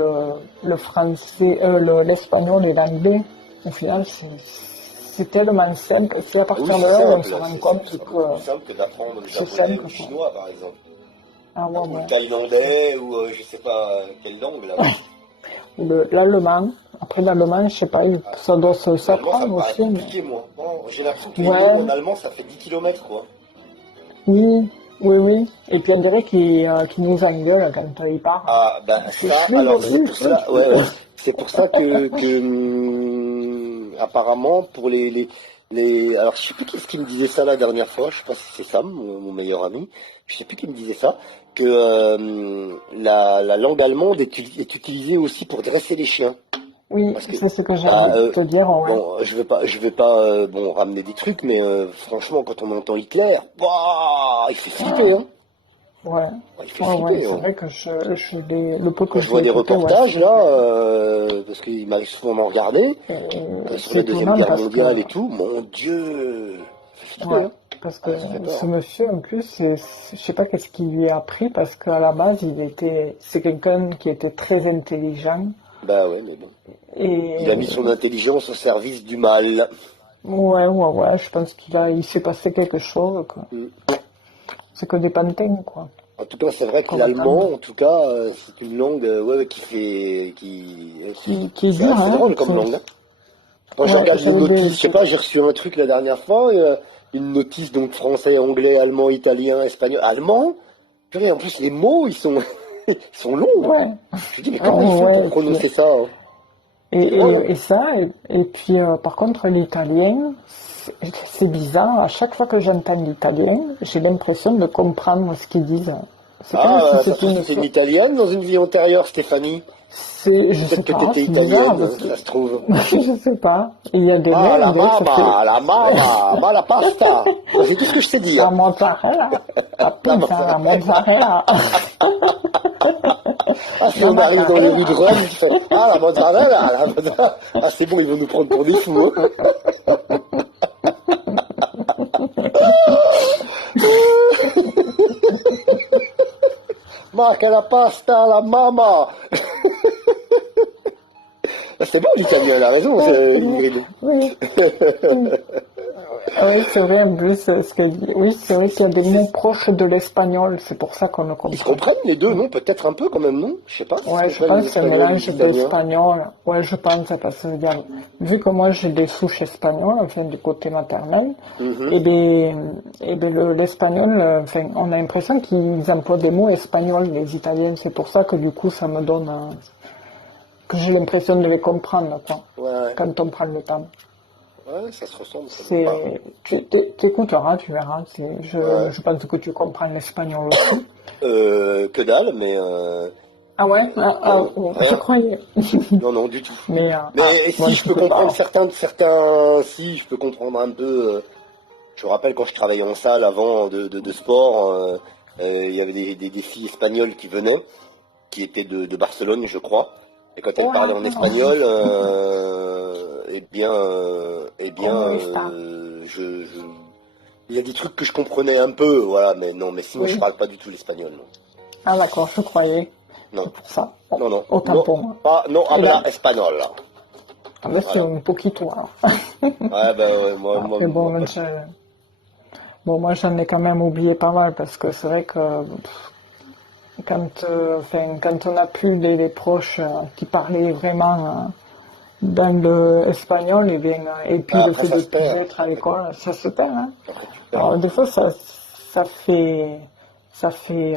le français, l'espagnol et l'anglais. Au final, c'est tellement simple. Et c'est à Oui, partir de c'est là où on simple, se rend compte c'est beaucoup que plus simple que d'apprendre le c'est japonais ou simple, le quoi. chinois, par exemple. Ah ouais, Ou le ouais. thaïlandais, ou je sais pas quelle langue, là. L'allemand. Après l'allemand, je sais pas, ça doit L'allemand, ça me s'apprendre paraît aussi, mais... compliqué, moi. Bon, j'ai l'impression que les mots en Ouais, allemand, ça fait 10 kilomètres, quoi. oui, oui, oui. Et puis on dirait qu'il nous engueule quand il parle. Ah, ben Parce que je ça, suis alors c'est désolé, pour ça, ouais, ouais. C'est pour ça apparemment, pour alors je sais plus qui me disait ça la dernière fois, je sais pas si c'est Sam, mon meilleur ami, je sais plus qui me disait ça, que la langue allemande est utilisée aussi pour dresser les chiens. Oui, Parce que, c'est ce que j'ai bah, envie de te dire, ouais. bon, je vais pas, bon, ramener des trucs, mais franchement, quand on entend Hitler, ouah, il fait flipper, hein. Ouais, Il fait ouais, ouais, flipper, c'est hein. vrai que le peu que Quand je je vois l'ai des écouté, ouais, reportages là, parce qu'il m'arrive souvent d'en regarder, sur c'est la Deuxième étonnant Guerre parce que, mondiale et tout, mon Dieu, ça fait flipper, ouais, hein. parce que Ah, ça fait peur, ce hein. monsieur, en plus, je sais pas qu'est-ce qu'il lui a appris, parce qu'à la base, c'est quelqu'un qui était très intelligent, Bah ouais, mais bon. Il a mis et son intelligence au service du mal. ouais, ouais, ouais, je pense il s'est passé quelque chose, quoi. Mm. C'est que des pantins, quoi, En tout cas, c'est vrai que qu'on attend. l'allemand, en tout cas, c'est une langue ouais, ouais, Qui est c'est dur, assez hein, drôle comme langue, hein. Quand je ouais, regarde les notices, je sais pas, j'ai reçu un truc la dernière fois, une notice donc français, anglais, allemand, italien, espagnol, allemand. Purée, en plus, les mots, ils sont longs, hein. ouais, Je me dis, mais ouais, comment il fait ouais, pour prononcer ça, hein? et, C'est drôle, hein. et ça, et puis par contre l'italien, c'est bizarre, à chaque fois que j'entends l'italien, j'ai l'impression de comprendre ce qu'ils disent. C'est comme si ça c'était se trouve, une... c'était une italienne dans une vie antérieure, Stéphanie. Je sais Peut-être que pas, t'étais c'est bizarre, italienne, parce que... ça se trouve. Je sais pas. Il y a des Ah, noms, on dirait que ça fait la pasta. C'est tout ce que je sais dire. la mozzarella, la La pizza, la mozzarella. mozzarella, Ah, si la on arrive dans les rues de mozzarella. Rome, tu fais, ah, la mozzarella. Ah, c'est bon, ils vont nous prendre pour des fous, hein. Ma che la pasta, la mamma. Ah, c'est bon, l'italien, elle a raison, c'est Ingrid. Oui, oui. Oui, c'est vrai, en plus, ce que dit. Oui, c'est vrai qu'il y a des mots proches de l'espagnol, c'est pour ça qu'on ne Ils se comprend pas. comprennent les deux, non? Peut-être un peu quand même, non? Je sais pas si Ouais, se je comprennent pense les que c'est un Espagnols et les mélange Italiens. d'espagnol. Ouais, je pense, parce que regarde, vu que moi j'ai des souches espagnoles, enfin du côté maternel, Mhm. et bien l'espagnol, enfin, on a l'impression qu'ils emploient des mots espagnols, les Italiens. C'est pour ça que du coup, ça me donne, que j'ai l'impression de les comprendre, quoi, Ouais, quand on prend le temps. ouais, ça se ressemble quand même pas. C'est, tu écouteras, tu verras. Ouais. Je pense que tu comprends l'espagnol aussi. Que dalle, mais Ah ouais? non, Oh, je croyais. non, non, du tout. Mais, Mais moi si je je peux sais comprendre pas. si je peux comprendre un peu. Je me rappelle quand je travaillais en salle avant de sport, il y avait des filles espagnoles qui venaient, qui étaient de Barcelone, je crois. Et quand elles parlaient en espagnol, Comment está? il y a des trucs que je comprenais un peu, voilà, mais non, mais sinon je Oui. parle pas du tout l'espagnol, non. Ah d'accord, je croyais. Non, C'est pour ça. Bon, non, non, autant non, pour moi. pas, non, Et là, habla espagnol, là. ah ben c'est Voilà. un poquito alors. Ouais, ben ouais, Après bon, pas moi j'en ai quand même oublié pas mal parce que c'est vrai que quand on a plus les proches qui parlaient vraiment dans le espagnol, et puis Ah, le après fait ça de se plus perd. être à l'école, ça se perd, hein. Après tu perds. Alors des fois ça fait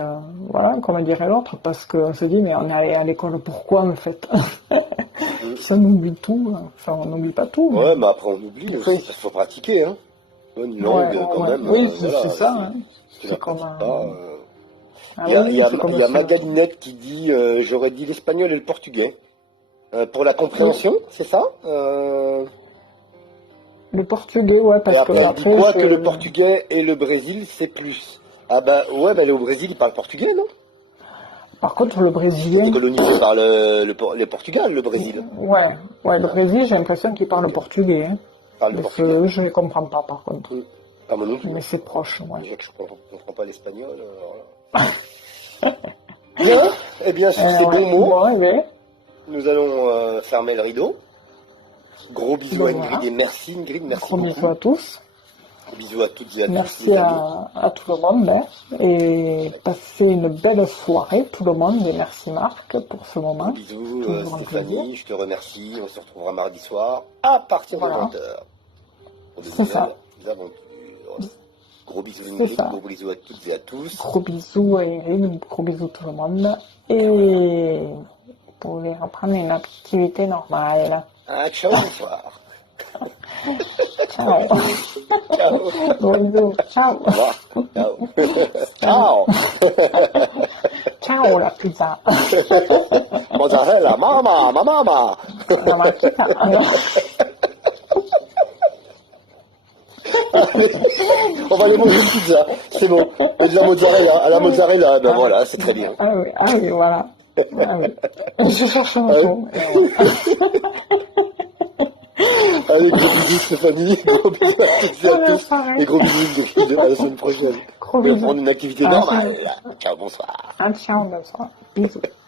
voilà, comment dirait l'autre, parce qu'on se dit mais on est allé à l'école pourquoi en fait? Mm. Ça on oublie tout, hein. Enfin on n'oublie pas tout, mais Ouais, mais après on oublie il faut. aussi, parce qu'il faut pratiquer, hein. Une Ouais, langue, quand ouais. même, Oui, c'est voilà, ça, hein. si tu la C'est comme pratiques un... pas. Ah Il y a, il y oui, a, c'est comme il y a ça. Magalinette qui dit j'aurais dit l'espagnol et le portugais. Pour la Oui, compréhension, c'est ça? le portugais, ouais, Et parce que après, il dit après, quoi? Que le portugais et le Brésil, c'est plus. Ah bah ouais, mais au Brésil, ils parlent portugais, non? par contre, le C'était brésilien, colonisé par le Portugal, le Brésil. ouais, ouais, le Brésil, j'ai l'impression qu'il parle portugais, hein. Ils parlent Mais portugais. je ne comprends pas, par contre. Mm. Pas moi non plus, Mais hein. c'est proche, ouais. Déjà que je comprends pas l'espagnol, alors là. Bien, eh bien sur ces bons Ouais, mots, bon, ouais, nous allons fermer le rideau. Gros bisous à donc Ingrid voilà. et merci Ingrid, merci Gros bisous beaucoup. à tous. Bisous à toutes et à tous Merci les amis. à tout le monde, hein. Et passez une belle soirée, tout le monde. Et merci Marc pour ce Gros moment. bisous Toujours un plaisir. Stéphanie, je te remercie. On se retrouvera mardi soir à partir de Voilà, 20h pour de c'est ça, nouvelles aventures. Gros bisous c'est Ingrid, ça. gros bisous à toutes et à tous. Gros bisous à Erin, gros bisous tout le monde. Et vous pouvez reprendre une activité normale. Ah, ciao, bonsoir. Ciao. Ciao. Gros bisous. Ciao. Au revoir. Ciao. Ciao. Ciao la pizza. Mozzarella, mamma, ma mamma. La marquita. On va aller manger une pizza, c'est bon. Et de la mozzarella, à la mozzarella, ben voilà, c'est très bien. Ah oui, voilà. Ah oui. Je cherche un Ah oui. mot. Et voilà. Allez, gros bisous Stéphanie, gros bisous à toutes et à tous, et gros bisous à la semaine prochaine. Gros On va bisous. prendre une activité À la normale. semaine. Ciao, bonsoir. Ciao, bonsoir. Bisous.